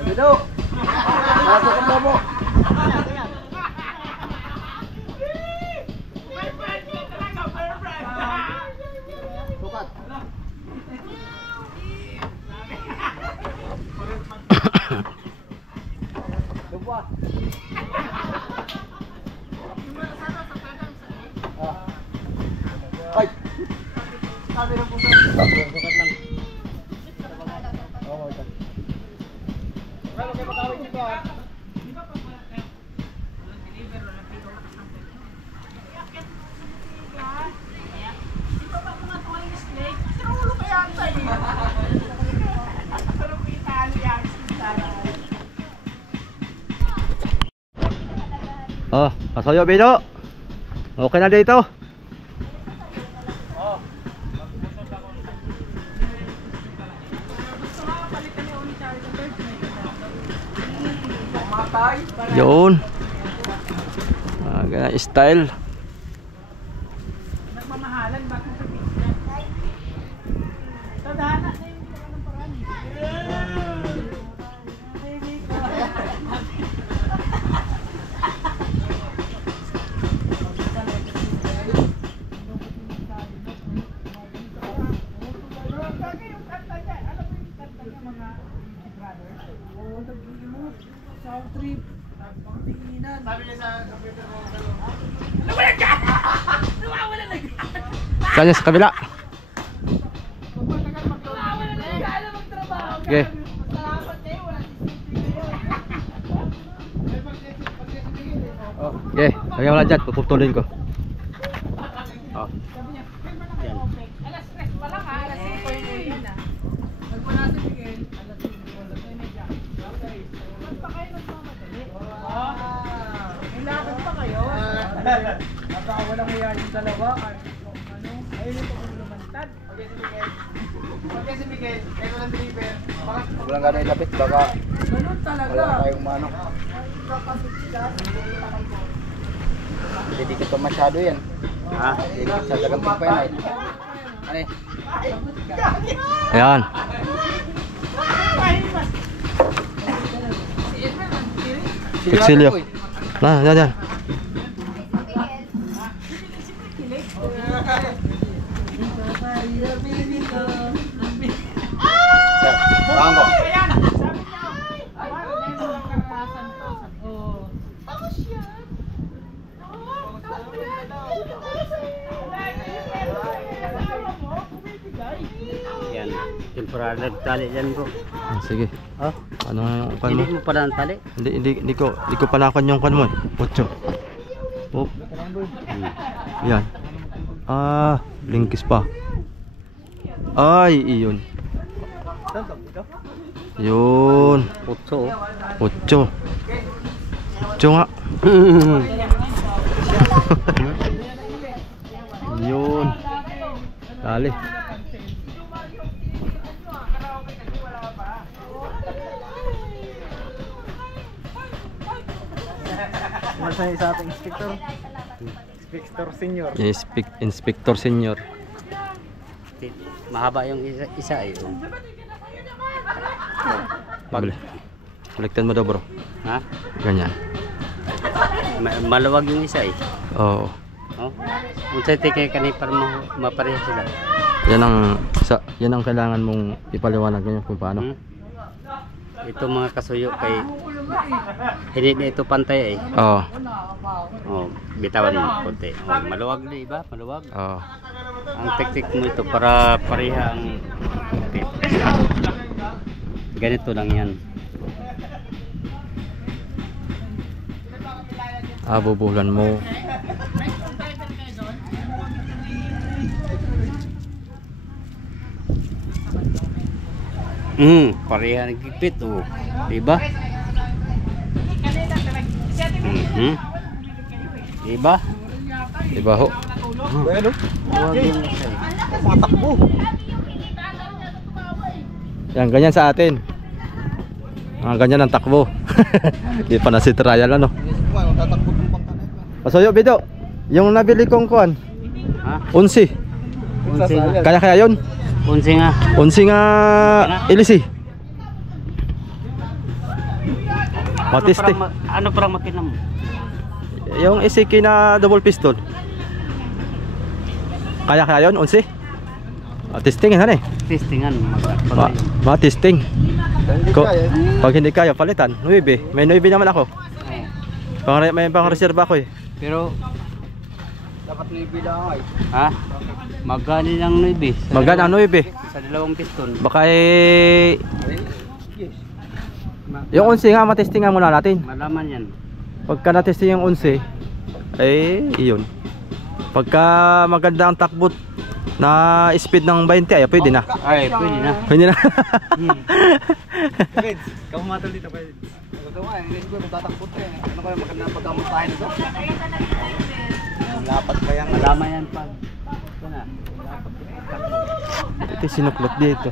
Dito. Pasok ang lobo. Sukat. Lupa. Ay. Sabi ng puso. Sukat lang. Oo, ito. Ano kayo makawin dito ha? oh, pasoyo Bido. Okay na dito. Yun. Ganyan style. Nagmamahalan ba kung tadhana na yung ng paraan. Kanya sa kabila. Okay. Okay, lagyan mo lang dyan, puputulin ko. Oh. Yan. Alas 3 pa lang ha, alas 5 po yan ha. Nagmula sa Miguel, alas 5 alas 9. Ba't pa kayo nagmamadali? May lakad pa kayo? Baka walang iya yung dalawa. Ano? Ayun ito kung lumantad. Pagka si Miguel, kayo walang deliver. Walang gano'y lapit, baka Ganun talaga. wala tayong manok. Hindi dikit pa masyado yan. Ha? Hindi dikit sa daganting pa yan. Ano eh? Ayan. Exilio. Nah, yan, yan. Bawang ko. Ayan! Sabi niya, ngayon walang karanasan to. Oh. Tapos yan. Yan. Temporary nagtali yan bro. Ah, sige. Oh. Ano yung kan Hindi mo? mo pala ang tali? Hindi ko panakan yung kan mo. 8. Oh. Yan. Ah, linkis pa. Ay, iyon. Yun. 8. 8. 8 nga. Yun. Dali. Masaya sa ating inspector. Inspector senior. Inspector senior. Mahaba yung isa eh. Oh. Pag baliktan mo daw bro. Ha? Ganyan. Maluwag yung isa eh. Oo. Oh. Unsay tikay kanay para mapareha sila. Yan ang kailangan mong ipaliwanag ngayon kung paano. Ito mga kasuyo kay hindi na ito pantay eh. Oo. Oh, bitawan mo konti. Oh, maluwag na iba, maluwag. Oo. Ang teknik mo ito para pareha ang pit. Ganito lang yan. Bubulan mo. Pareha nagpipit oh. Diba? Diba? Diba ho? Bueno, Huwag yung isa eh. mga takbo. Yan, ganyan sa atin. Ganyan ang takbo. Di pa na si trial ano. Tatakbo ng pangkanet. Pasoyo Bido, yung nabili kong kuan, Ha? 11. Unsi nga. Kaya yun? Unsi nga. 11 nga ilisi. Matiste. Ano parang makina mo? Yung isiki na double piston. Kaya yun, 11. Testing yan eh. Testingan. Testing. Pag hindi kaya, palitan. 9. May 9 naman ako. May pang reserva ako eh. Pero Dapat na ibilang ay. ha? Magani lang 9. Magana 9. Sa dalawang piston. Baka yung 11 nga, matestingan muna natin. Malaman yan. Pagka natesting yung 11, iyon. Pagka maganda ang takbot na speed ng 20, ay pwede na. Ay, pwede na. Pwede na. Friends, kamumatol dito friends. Gagawa, hindi ko tatakbot eh. Ano kaya maganda pagkamuntahin ito? Lapat pa yan. Malaman yan pag. Yan Ito sinuklat dito.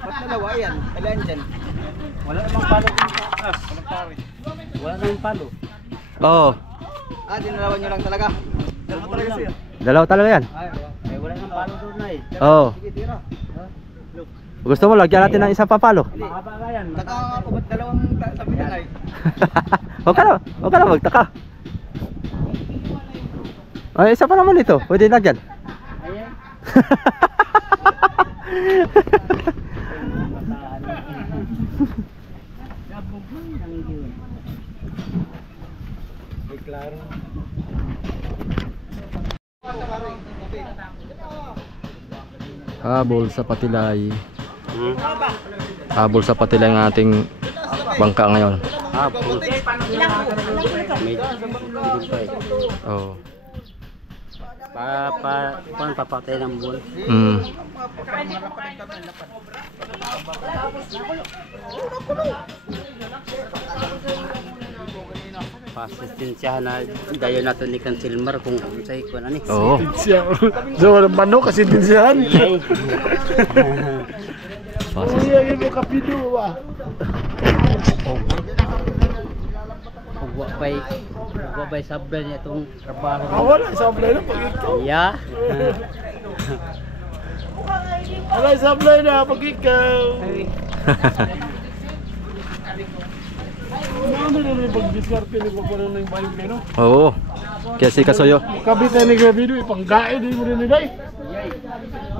Ba't dalawa yan? Kailan dyan? Wala namang palo dun sa taas. Wala namang palo. Oo. Dinalawan nyo lang talaga. Dalawa talaga siya. Dalawa talaga yan. Eh, wala namang palo doon na eh. Oo. Sige, tira. Gusto mo lagyan natin ng isa papalo? Mahaba ka yan. Taka po, ba't dalawang sabi na ay? Huwag ka na magtaka. Ay, isa pa naman ito. Pwede lagyan. Ayan. May klaro. Habol sa patilay. Habol sa patilay ng ating bangka ngayon. Hapon. May Oh. papatay ng buwan. Pasistensyahan na dayo natin ni Kansilmar kung sa ikon ani. Oo. So, manok kasi din siya. Yay. Iya, mo kapido ba? Wabay sabda niya itong trabaho. Wala, sablay na pag ikaw. Yeah. Wala, sablay na pag ikaw. Ano na rin pag-discarte ni pagpano na yung bayo no? Oo. Kaya si Kasoyo. Kapitan ni Gabido, ipanggae din mo rin ni Day.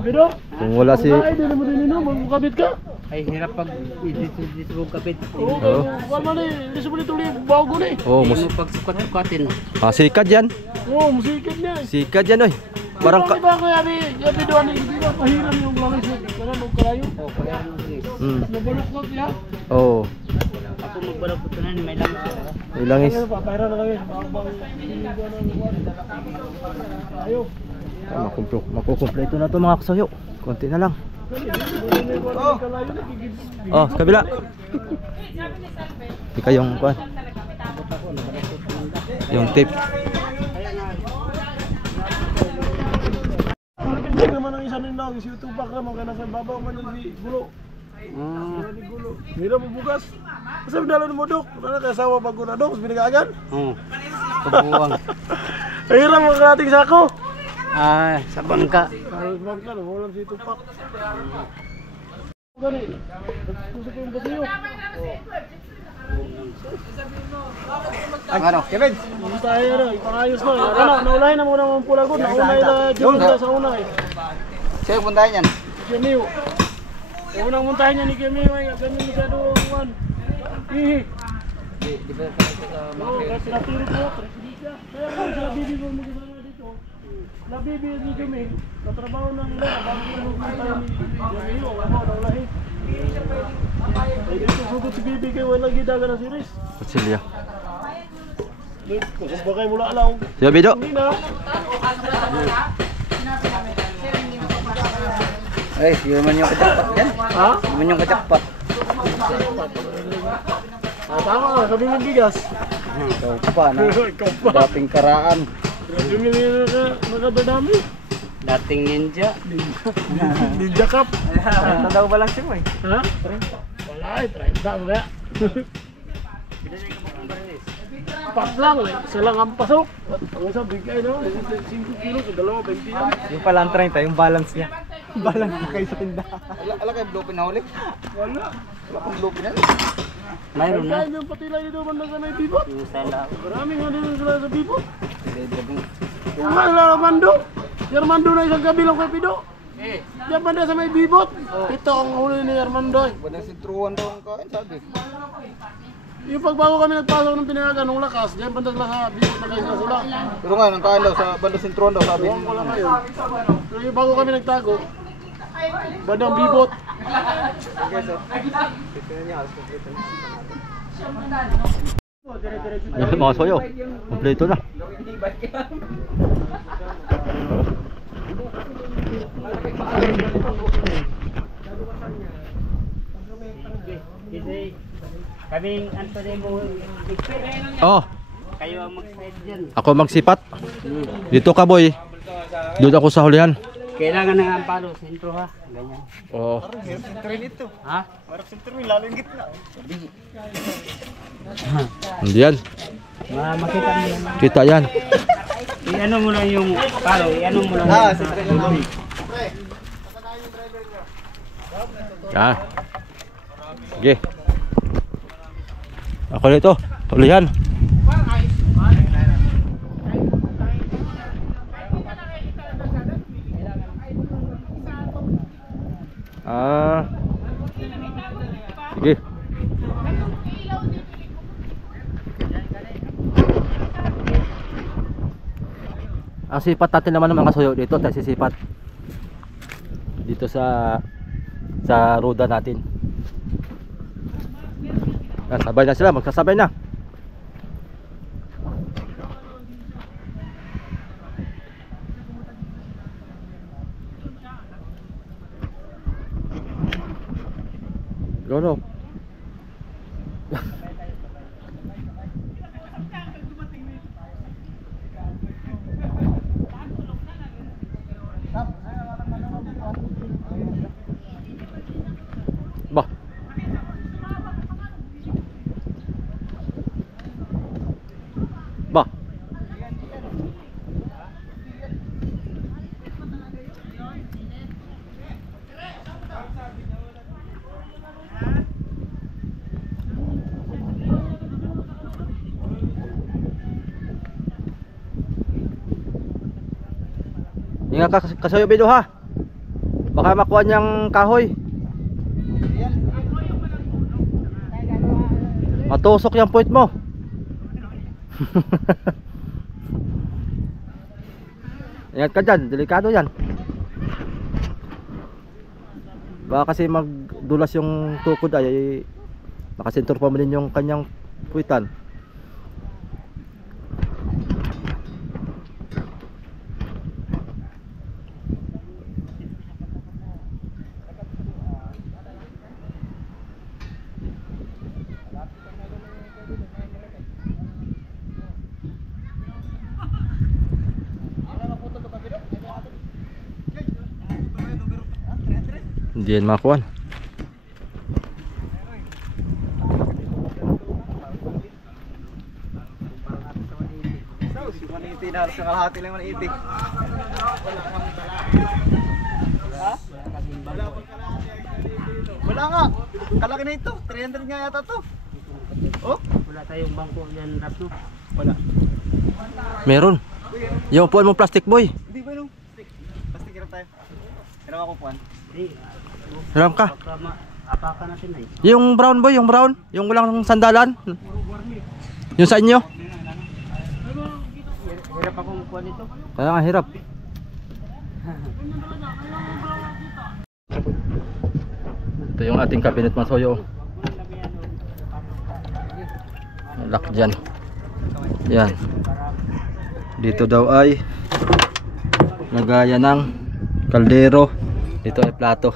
Bido? Kung wala si Panggae din mo rin no? Magkabit ka? Ay hirap pag dito mong kapit. Oo. Wala man eh. Hindi sa tuloy bago na eh. Oh, Hindi mo pagsukat-sukatin. sikad yan. Oo, musikit niya eh. Sikad yan oy. Parang Di ba kaya ni Gabido ani? Di ba pahiram yung langis niya? Kaya nung karayo? Oh, kaya ano siya. Nabalukot niya? Oo. Ako magbalak ko na may lang siya. Ilangis. Ano pa? Pahiram na kami. Bang Ayaw. Makukumpleto na to mga Kasoyo. Konti na lang. Oh, sa kabila. Ika yung kuan. Yung tape. Hindi naman ang isa nila, si YouTube ka mga nasa babaw man yung si Gulo. Gulo. Mira mo bukas. Kasi dalan mo dok, wala kay asawa bago na dok, binagagan. Oo. Kabuang. Ayra mo kating sako. Ah, sa bangka. Bang ka, wala si Tupak. Gani. Gusto ko yung batiyo. Ano, Kevin? Tayo na, ipangayos na. Ano, naulahin na muna mga pulagod. Naunay na dyan sa una eh. Sa'yo puntahan yan. Kemiyo. Yung unang muntahin niya ni Kemiyo ay ganun masyado ang hihi. Oo, kasi naturo ko. Kaya kung sila bibi ko magkasama dito, nabibi ni Kemiyo, natrabaho na nila, bago yung muntahin ni Kemiyo, ano, naulahin. Dito sugot si bibi kayo, wala gidaga na si Riz. Kutsilya. Kung ba kayo mula alaw, Yo Bido. hindi na. Ay, yun man yung kajakpat yan. Ha? Yun man yung kajakpat. Tama ka, sabi ng bigas. Ikaw pa na. Ikaw pa. Dating karaan. Yung nakadadami. Dating ninja. Ninja Cup. Ito daw ba lang siya mo eh? Ha? Wala eh, 30 mo kaya. Pat lang eh, isa lang ang pasok. Ang isa bigay no, 5 kilo, dalawa 20 yan. Yung pala ang 30, yung balance niya. Balance na kayo sa tindahan. Wala. Wala pang lupin yan. Mayroon na. Kaya yung patila dito man lang sa may bibot. Yung sala. Maraming nga dito sila sa bibot. Yung mga Armando. Si Armando na isang gabi lang kay Pido. Diyan pa sa may bibot. Ito ang huli ni Armando. Bandang sintruhan daw ang kain, sabi. Yung pagbago kami nagpasok ng pinayagan ng lakas, diyan pa sila sa bibot na kayo sila. Pero nga, nang kain daw sa bandang sintruhan daw, sabi. Huwag ko lang ngayon. Pero yung bago kami nagtago, bandang bibot. Mga Kasoyo. Kompleto na. Kasi kaming Anthony mo Oh, kayo ang mag-slide dyan. ako magsipat. Dito ka boy. Doon ako sa hulihan. Kailangan ng amparo, sentro ha. Ganyan. Oo. Ha? Hindi yan. Makita mo lang. Kita yan. I-ano mo lang yung paro, i-ano mo lang. Yan. Sige. Ako nito. Hulihan. Sige. Ang sipat natin naman ng mga Kasoyo dito, tayo sisipat. dito sa ruda natin. Sabay na sila, magsasabay na. Go no. Bah. Bah. Ingat ka Kasoyo Bido ha. Baka makuha niyang kahoy. Matusok yung puwit mo. Ingat ka dyan, delikado yan. Baka kasi magdulas yung tukod ay nakasintor pa din yung kanyang puwitan. Hindi yan makuhan. Kalahati lang 180. Wala nga. Kalaki na ito. 300 nga yata to. Oh? Wala tayong bangko yan, Rap, no? Wala. Meron. Yung upuan mo plastic boy. Hindi ba nung? Plastic hirap tayo. Hirap ako puan. Hiram ka. Apakan natin na eh. Yung brown boy, yung brown. Yung walang sandalan. Yung sa inyo. Hirap akong kuha nito. Kaya nga hirap. Ito yung ating cabinet Masoyo. Lock dyan. Yan. Dito daw ay lagayan ng kaldero. Dito ay plato.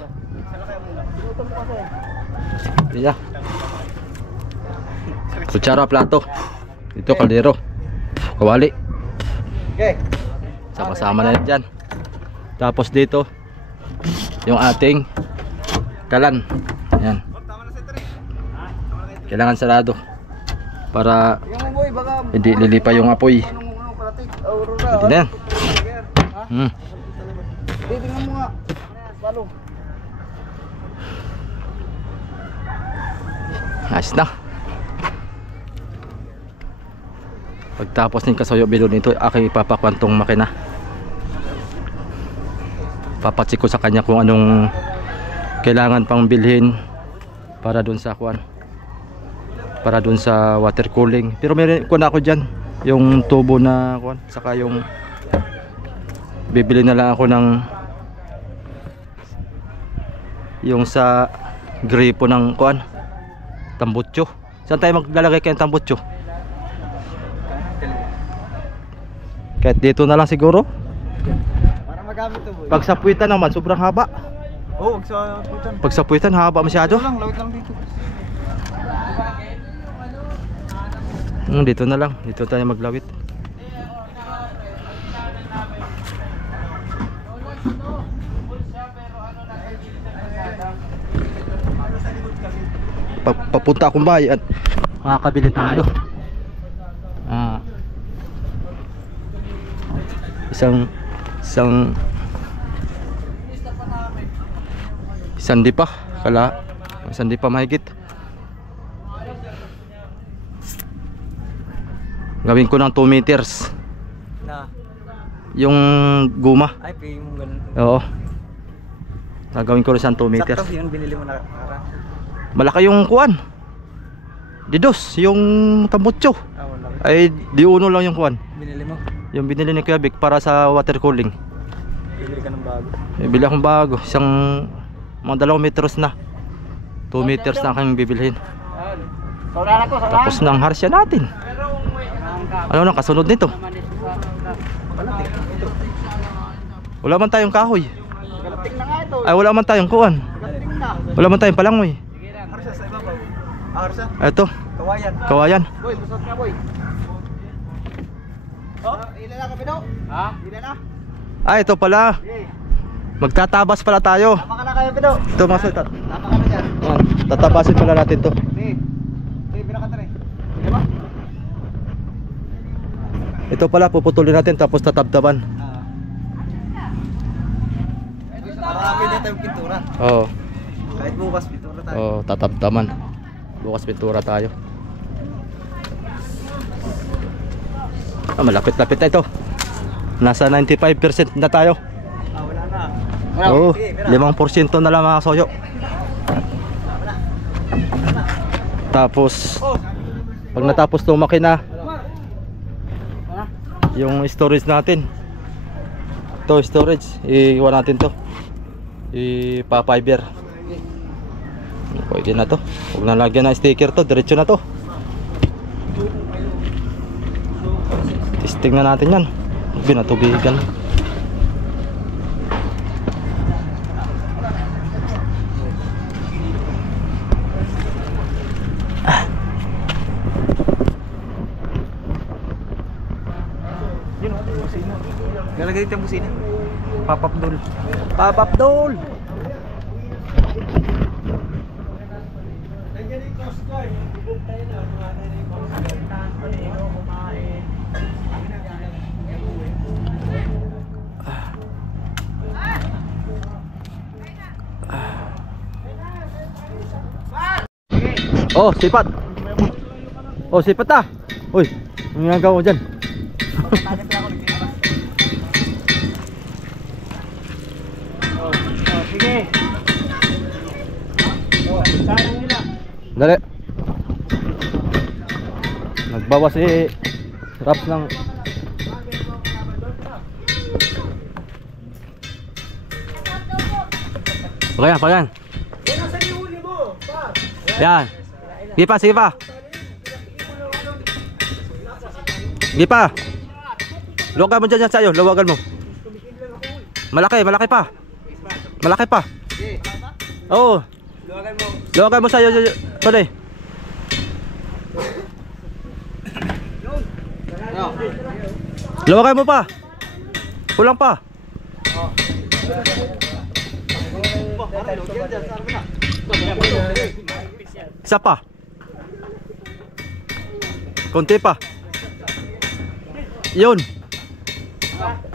Iya. Kutsara, plato. Dito kaldero. Kawali. Okay. Sama-sama na yan dyan. Tapos dito yung ating kalan. Yan. Kailangan sarado para hindi lilipa yung apoy. Hindi na yan. Titingnan mo nga. Palo. Ayos na. Pagtapos ng Kasoyo Bido nito, aking ipapakwantong makina. Papatsik ko sa kanya kung anong kailangan pang bilhin para dun sa kuan, para dun sa water cooling. Pero meron ko na ako dyan yung tubo na kuan, saka yung bibili na lang ako ng yung sa gripo ng kuan, tambutso. Saan tayo maglalagay kayong tambutso? Kahit dito na lang siguro. Para magamit to boy. Pag sa puwitan naman sobrang haba. Oh, wag sa putan. Pag sa puwitan haba masyado. Dito lang, lawit lang dito. Dito na lang. Dito tayo maglawit. Papunta akong bayan. Makakabili tayo. Isang di pa kala, isang di pa mahigit. Gawin ko ng 2 meters Na. yung guma. Ay, pay mo ganun. Oo, gagawin ko rin siyang 2 meters. Sakto yun binili mo na para. Malaki yung kuwan didos, yung tambutso. Wala. Ay di uno lang yung kuwan, Binili mo. yung binili ni Kuya Vic para sa water cooling. Bibili ka ng bago. Bibili akong bago. Isang mga 2 metros na. 2 meters na aking bibilhin. Tapos na ang harsya natin. Ano nang kasunod nito? Wala man tayong kahoy. Ay, wala man tayong kuwan. Wala man tayong palangoy. Harsa sa ibabaw. Harsa? Ito, Kawayan. kawayan. Boy, busot ka boy. Oh, ilan na kapido? Ha? Ilan na? Ah, ito pala. Magtatabas pala tayo. Tama ka na kayo pido. Ito mga soy. Tama ka na dyan. Tatabasin pala natin to. Sige. Sige, pinakanta rin. Diba? Ito pala, puputulin natin tapos tatabtaban. Marami na tayong pintura. Oo. Kahit bukas pintura tayo. Oh, tatabtaman. Bukas pintura tayo. Ah, malapit-lapit na ito. Nasa 95% na tayo. Ah, wala na. Oo, Sige, pera. 5% na lang mga soyo. Tapos pag natapos itong makina, yung storage natin, ito storage, iwan natin to, ipa-fiber. Pwede na to. Huwag na lagyan ng sticker to, diretso na to. Testing na natin yan. Binatubigan. Galagay dito yung busina. Pop-up doll. Pop-up doll. Oh, sipat. Oh, sipat ah. Uy, ang ginagawa mo dyan? Sige. Sarang nila. Dali. Nagbawa si Raps ng Pagayan, pagayan. Yan. Sige pa, sige pa. Sige pa. Luwagan mo dyan sa'yo, luwagan mo. Malaki, malaki pa. Malaki pa. Oo. Luwagan mo sa'yo, tuloy. Luwagan mo pa. Kulang pa. Isa pa. Konti pa. Yun.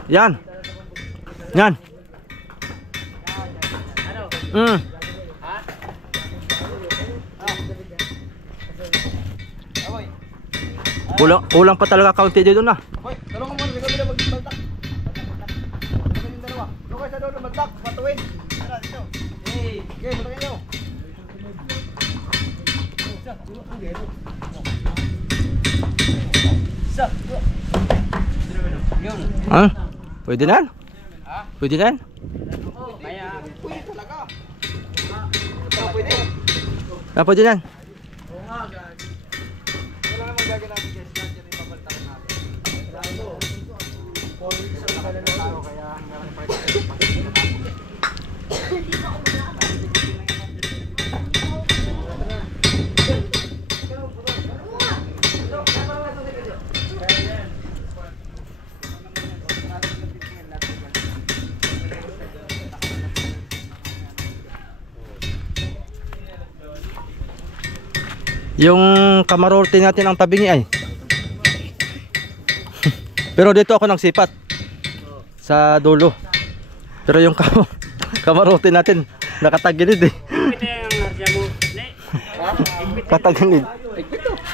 Yan. Yan. Kulang pa talaga kaunti dito na. Hoy, tulungan mo na dito magbaltak. Yung dalawa. Lukay sa doon magbaltak, patuwin. Tara dito. Hey, okay, baltakin niyo. Ha? Pwede na yan? Pwede na yan? Pwede talaga. Pwede. Pwede na yan? Wala namang gagawin natin guys. Lahat yan yung babaltakin natin. 4 weeks ang nakala na tao kaya hanggang yung kamarote natin ang tabingi ay. Pero dito ako nagsipat sa dulo. Pero yung kamarote natin nakatagilid eh. Katagilid.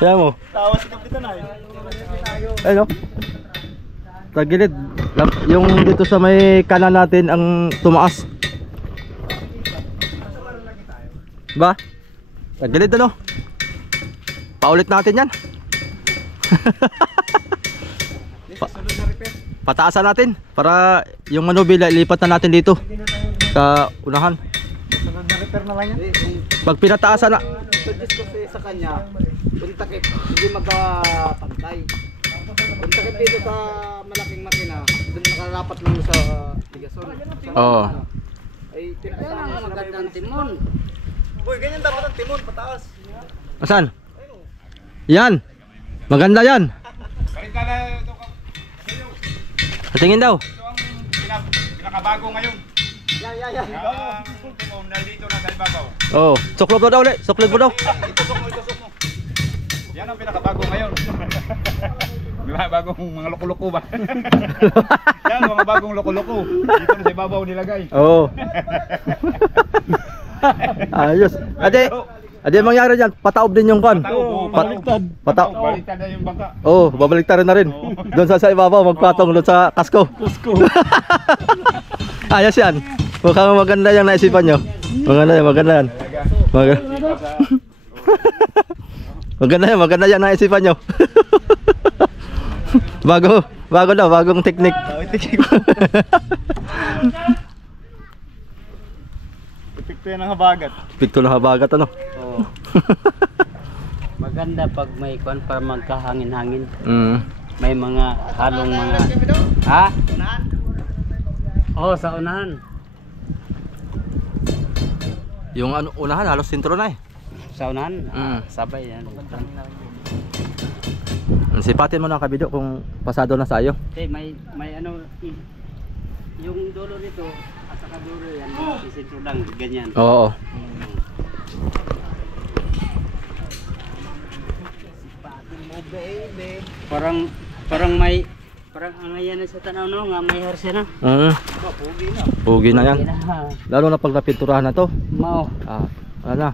Kaya mo. Tawa si Kapitan ay. Ay no. Tagilid. Yung dito sa may kanan natin ang tumaas. Ba? Tagilid ano? Paulit natin yan. pataasan natin para yung manubila ilipat na natin dito sa unahan. Sunod na repair na lang yan. Pag pinataasan na, Suggest ko sa kanya, puntakip, hindi magkapantay. Puntakip dito sa malaking makina, doon nakarapat lang sa ligason. oo. Ay, tinasama nga magandang timon. Boy, ganyan dapat ang timon, pataas. Asan? Yan. Maganda yan. Tingin daw. Pinakabago ngayon. Yeah. Timon nandito na sa ibabaw. Oh, suklod mo daw ulit. Suklod mo daw. Itusok mo. Yan ang pinakabago ngayon. Mga bagong mga loko-loko ba? Yan, mga bagong loko-loko. Dito na sa ibabaw nilagay. Oo. Ayos. Ade mangyari diyan, pataob din yung kan. Baliktad. Pataob. Baliktad na yung bangka. Oh, babalik na rin. Doon sa ibabaw magpatong doon sa kasko. Ayos yan. Mukhang maganda yung naisipan nyo. Maganda yan. Maganda yan naisipan nyo. Bago daw, bagong teknik. Epekto yan ang habagat. Pikto ng habagat ano. Oo. Maganda pag may kuan para magkahangin-hangin. May mga halong mga ha? Oo, sa unahan. Yung ano, unahan halos sintro na eh. Sa unahan, sabay yan. Sipatin mo na kabido kung pasado na sayo. May ano yung dulo nito at saka dulo yan, isintro lang ganyan. Oo. Parang angayan na sa tanaw no nga may harsya na. Pugi na yan. Lalo na pag napinturahan na to. Mao. Ano na.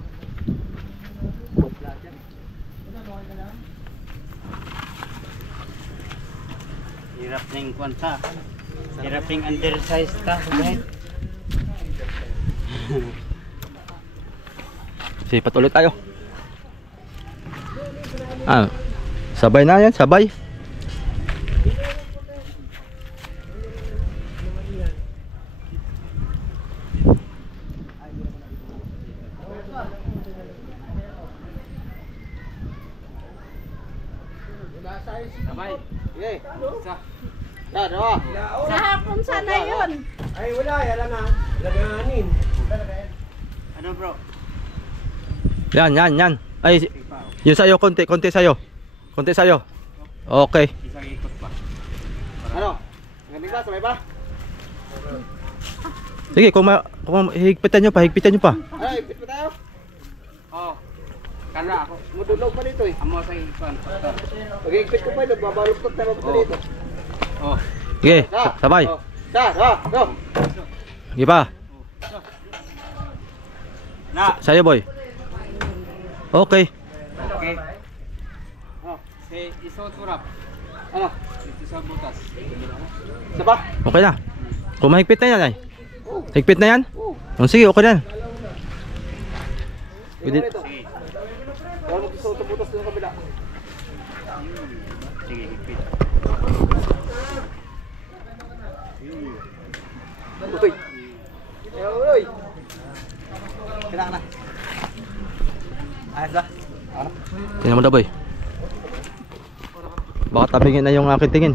Hirap ning kwanta. Hirap ning undersize ta, right? Sipat ulit tayo. Sabay na yan, sabay. Sabay. Sige. Sa hapon sana yun. Ay, wala. Yala na. Laganin. Ano bro? Yan. Ay, yun sa'yo, konti sa'yo. Konti sa'yo. Okay. Isang ikot pa. Ano? Galing ba? Sabay ba? Sige, kung higpitan nyo pa. Ay, bit pa tayo. Oh. Kala ako. Mudulog pa dito eh. Amo sa ikon. Pag-igpit ko pa ito, babaluktot tayo pa dito. Oh. Sige, sabay. Go! Sige pa. Na. Sa'yo, boy. Okay. Okay. Oh, si iso turap. Ano? Ito sa butas. Isa ba? Okay na. Kung mahigpit na yan ay. Higpit na yan? Sige, okay na yan. Pwede. Sige. Wala mo gusto butas doon sa kabila. Sige, higpit. Uy! Uy! Kailangan na. Ayos ba? Tingnan mo na, boy. Baka tabingin na yung aking tingin.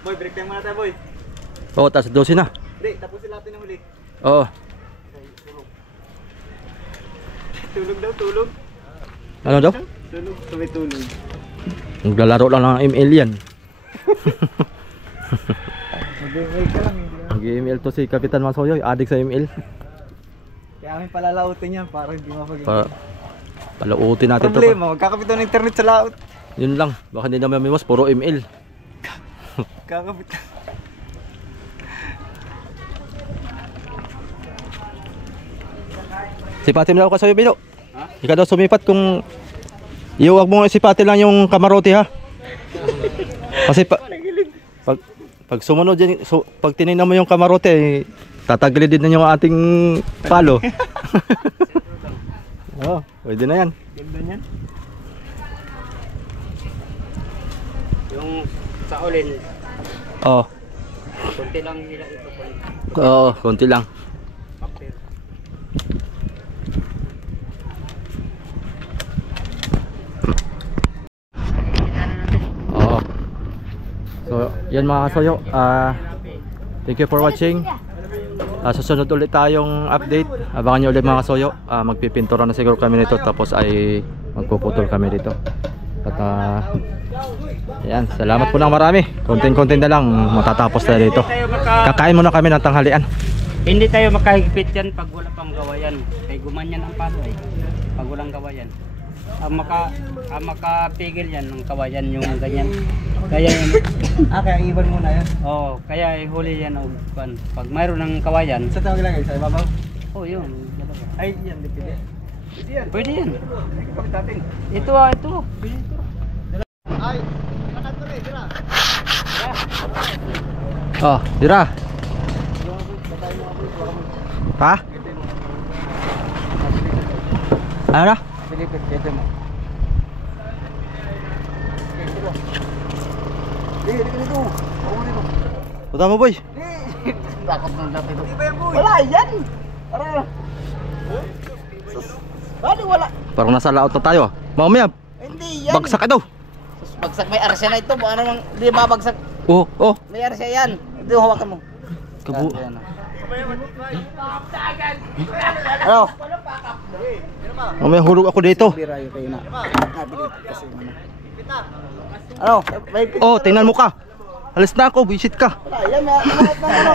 Boy, break time muna tayo, boy. Oo, tas 12 na. Hindi, tapusin natin ang huli. Oo. Tulog daw, tulog. Ano daw? Tulog, sabay tulog. Naglalaro lang ng ML yan. Mag-email ka lang, hindi ka. Nag-ML to si Kapitan Masoyo, adik sa ML. Kaya kami palalautin yan para hindi mapag- Palautin natin to. Problema, magkakapit ng internet sa laot. Yun lang, baka hindi naman mimos, puro ML. Kakapit. Sipatin mo daw ka sa'yo, Bilo. Ikaw daw sumipat kung iuwag mo sipatin lang yung kamarote ha. Kasi pag Pag sumunod yan, pag tinignan mo yung kamarote, tatagalid din na yung ating palo. Oh, pwede na yan. Ganda niyan. Yung sa ulin, Oh. kunti lang nila ito po. Oo, konti lang. Papel. Oo. So, yan mga kasoyo. Thank you for watching. Susunod ulit tayong update. Abangan nyo ulit mga kasoyo. Magpipintura na siguro kami nito. Tapos ay magpuputol kami dito. At yan, salamat po ng marami. Konting-konting na lang matatapos na dito. Kakain muna kami ng tanghalian. Hindi tayo makahigpit yan pag wala pang gawayan. Kaya gumanyan ang palo eh. Pag walang gawayan. Ang makapigil yan ng kawayan yung ganyan. Kaya yun. Kaya iwan mo na yan. Oo, kaya ihuli yan o pag mayroon ng kawayan. Sa tawag lang sa ibabaw? Oh, yun. Ay, yan, dipili. Pwede yan. Pagtating. Ito ito. Pwede ito. Ay, nakato rin, tira. Oh, dira. Ha? Ano na? Pilipit, dito mo. Dito. Punta mo boy. Takot ng dati ito. Wala yan! Tara. Paano wala? Parang nasa laot na tayo. Mamaya, Hindi yan. bagsak ka daw. Bagsak may arsya na ito. Baka namang di babagsak. Oh, oh. May arsya yan. Hindi hawakan mo. Kabu. Ano? Mamaya hulog ako dito. Birayo kayo na. Kasi ano? May Oh, tingnan mo ka. Alis na ako, visit ka. wala yan. Lahat na ano.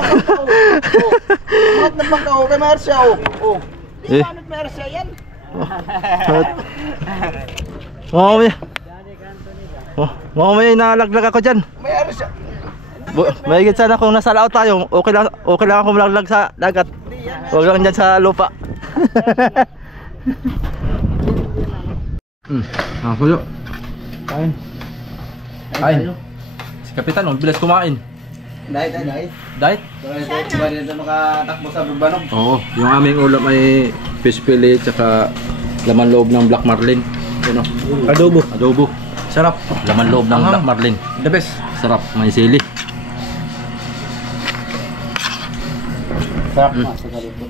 Lahat na bangka. Kay may arsya. Oh. Di Eh. paano may arsya yan? Mamaya. Oh, mamaya nalaglag ako dyan. May arsya. Mahigit sana kung nasa laot tayo. Okay lang ako malaglag sa dagat. Huwag lang dyan sa lupa. Kulo. Kain. Kain. Si Kapitan, bilis kumain. Dahil. Diet? Diba dito makatakbo sa Bubanog? Oo, yung aming ulam ay fish fillet tsaka laman loob ng black marlin. Ano? Adobo. Adobo. Sarap. Laman loob ng black marlin. The best. Sarap, may sili. Sarap na sa galito.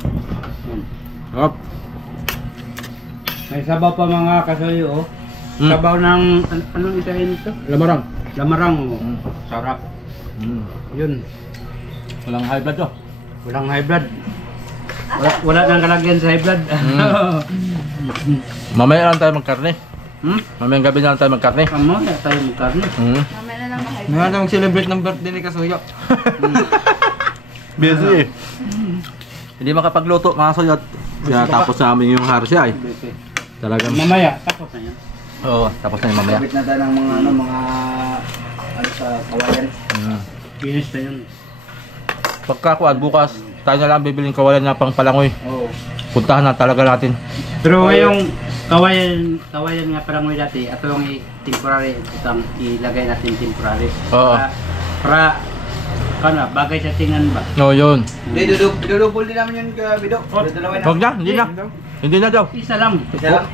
Sarap. May sabaw pa mga kasoyo oh. Sabaw ng anong itahin ito? Lamarang. Lamarang oh. Sarap. Yun. Walang high blood to. Walang high blood. Wala nang kalagyan sa high blood. Mamaya lang tayo magkarne. Hmm? Mamayang gabi na lang tayo magkarne. Amo, na tayo magkarne. Nga nang celebrate ng birthday ni Kasuyo. Busy eh. Hindi makapagluto mga soyot. Kaya tapos namin yung harsya eh. Talagang. Mamaya, tapos na yan. Oo, tapos na yung mamaya. Kapit na tayo ng mga ano sa kawayan. Finish na yun. Pagkakuan bukas, tayo na lang bibiling kawalan na pang palangoy. Oo. Puntahan na talaga natin. Pero ngayong kawayan nga parang may dati, ito yung temporary, itang ilagay natin temporary. Oo. Para kana bagay sa tingnan ba? No, yun. Hindi, dudubol din namin yun ka, Bido. Dalawa na. Huwag na, hindi na. Hindi na daw. Isa lang.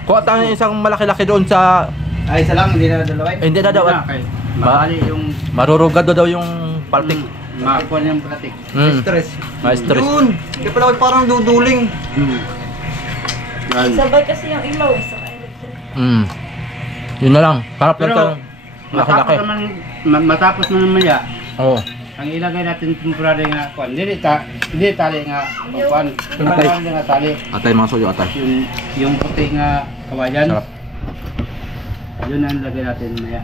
Kuha tayo ng isang malaki-laki doon sa... Ay, isa lang, hindi na dalawa. Hindi na daw. Okay. Bali yung Marurugad daw yung paltik. makakuha niyang platik. Stress. Ma-stress. Yun! Kaya pala ako parang duduling. Sabay kasi yung ilaw eh, sa electric. Yun na lang. Harap lang Pero tayo. Malaki-laki. matapos naman maya, Oo. ang ilagay natin temporary nga kuan. Hindi tali nga kuan. Temporary nga tali. Atay mga soyo, atay. Yung puti nga kawayan. Sarap. Yun ang lagay natin maya.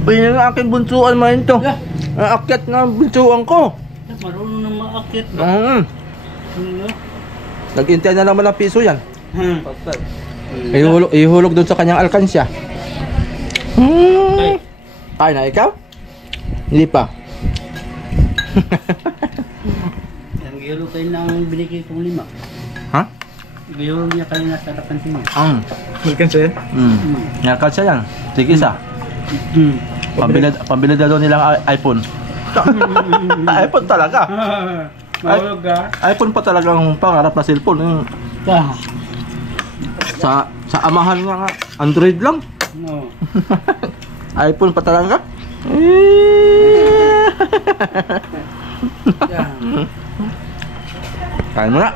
Uy, yung aking bunsuan mo yun to. Ang akyat na bunsuan ko. Marunong na maakit ba? Nag-intay na naman ng piso yan. Patay. Ihulog doon sa kanyang alkansya. Kaya na ikaw? Hindi pa. Ang gilo kayo ng binigay kong 5. Ha? Gilo niya kanina sa kapansin niya. Alkansya yan? Alkansya yan. Sige isa. Pambili daw nilang iPhone. iPhone talaga. Mahulog ka? iPhone pa talagang pangarap na cellphone. Sa amahan nga Android lang. No. iPhone pa talaga. Kain mo na.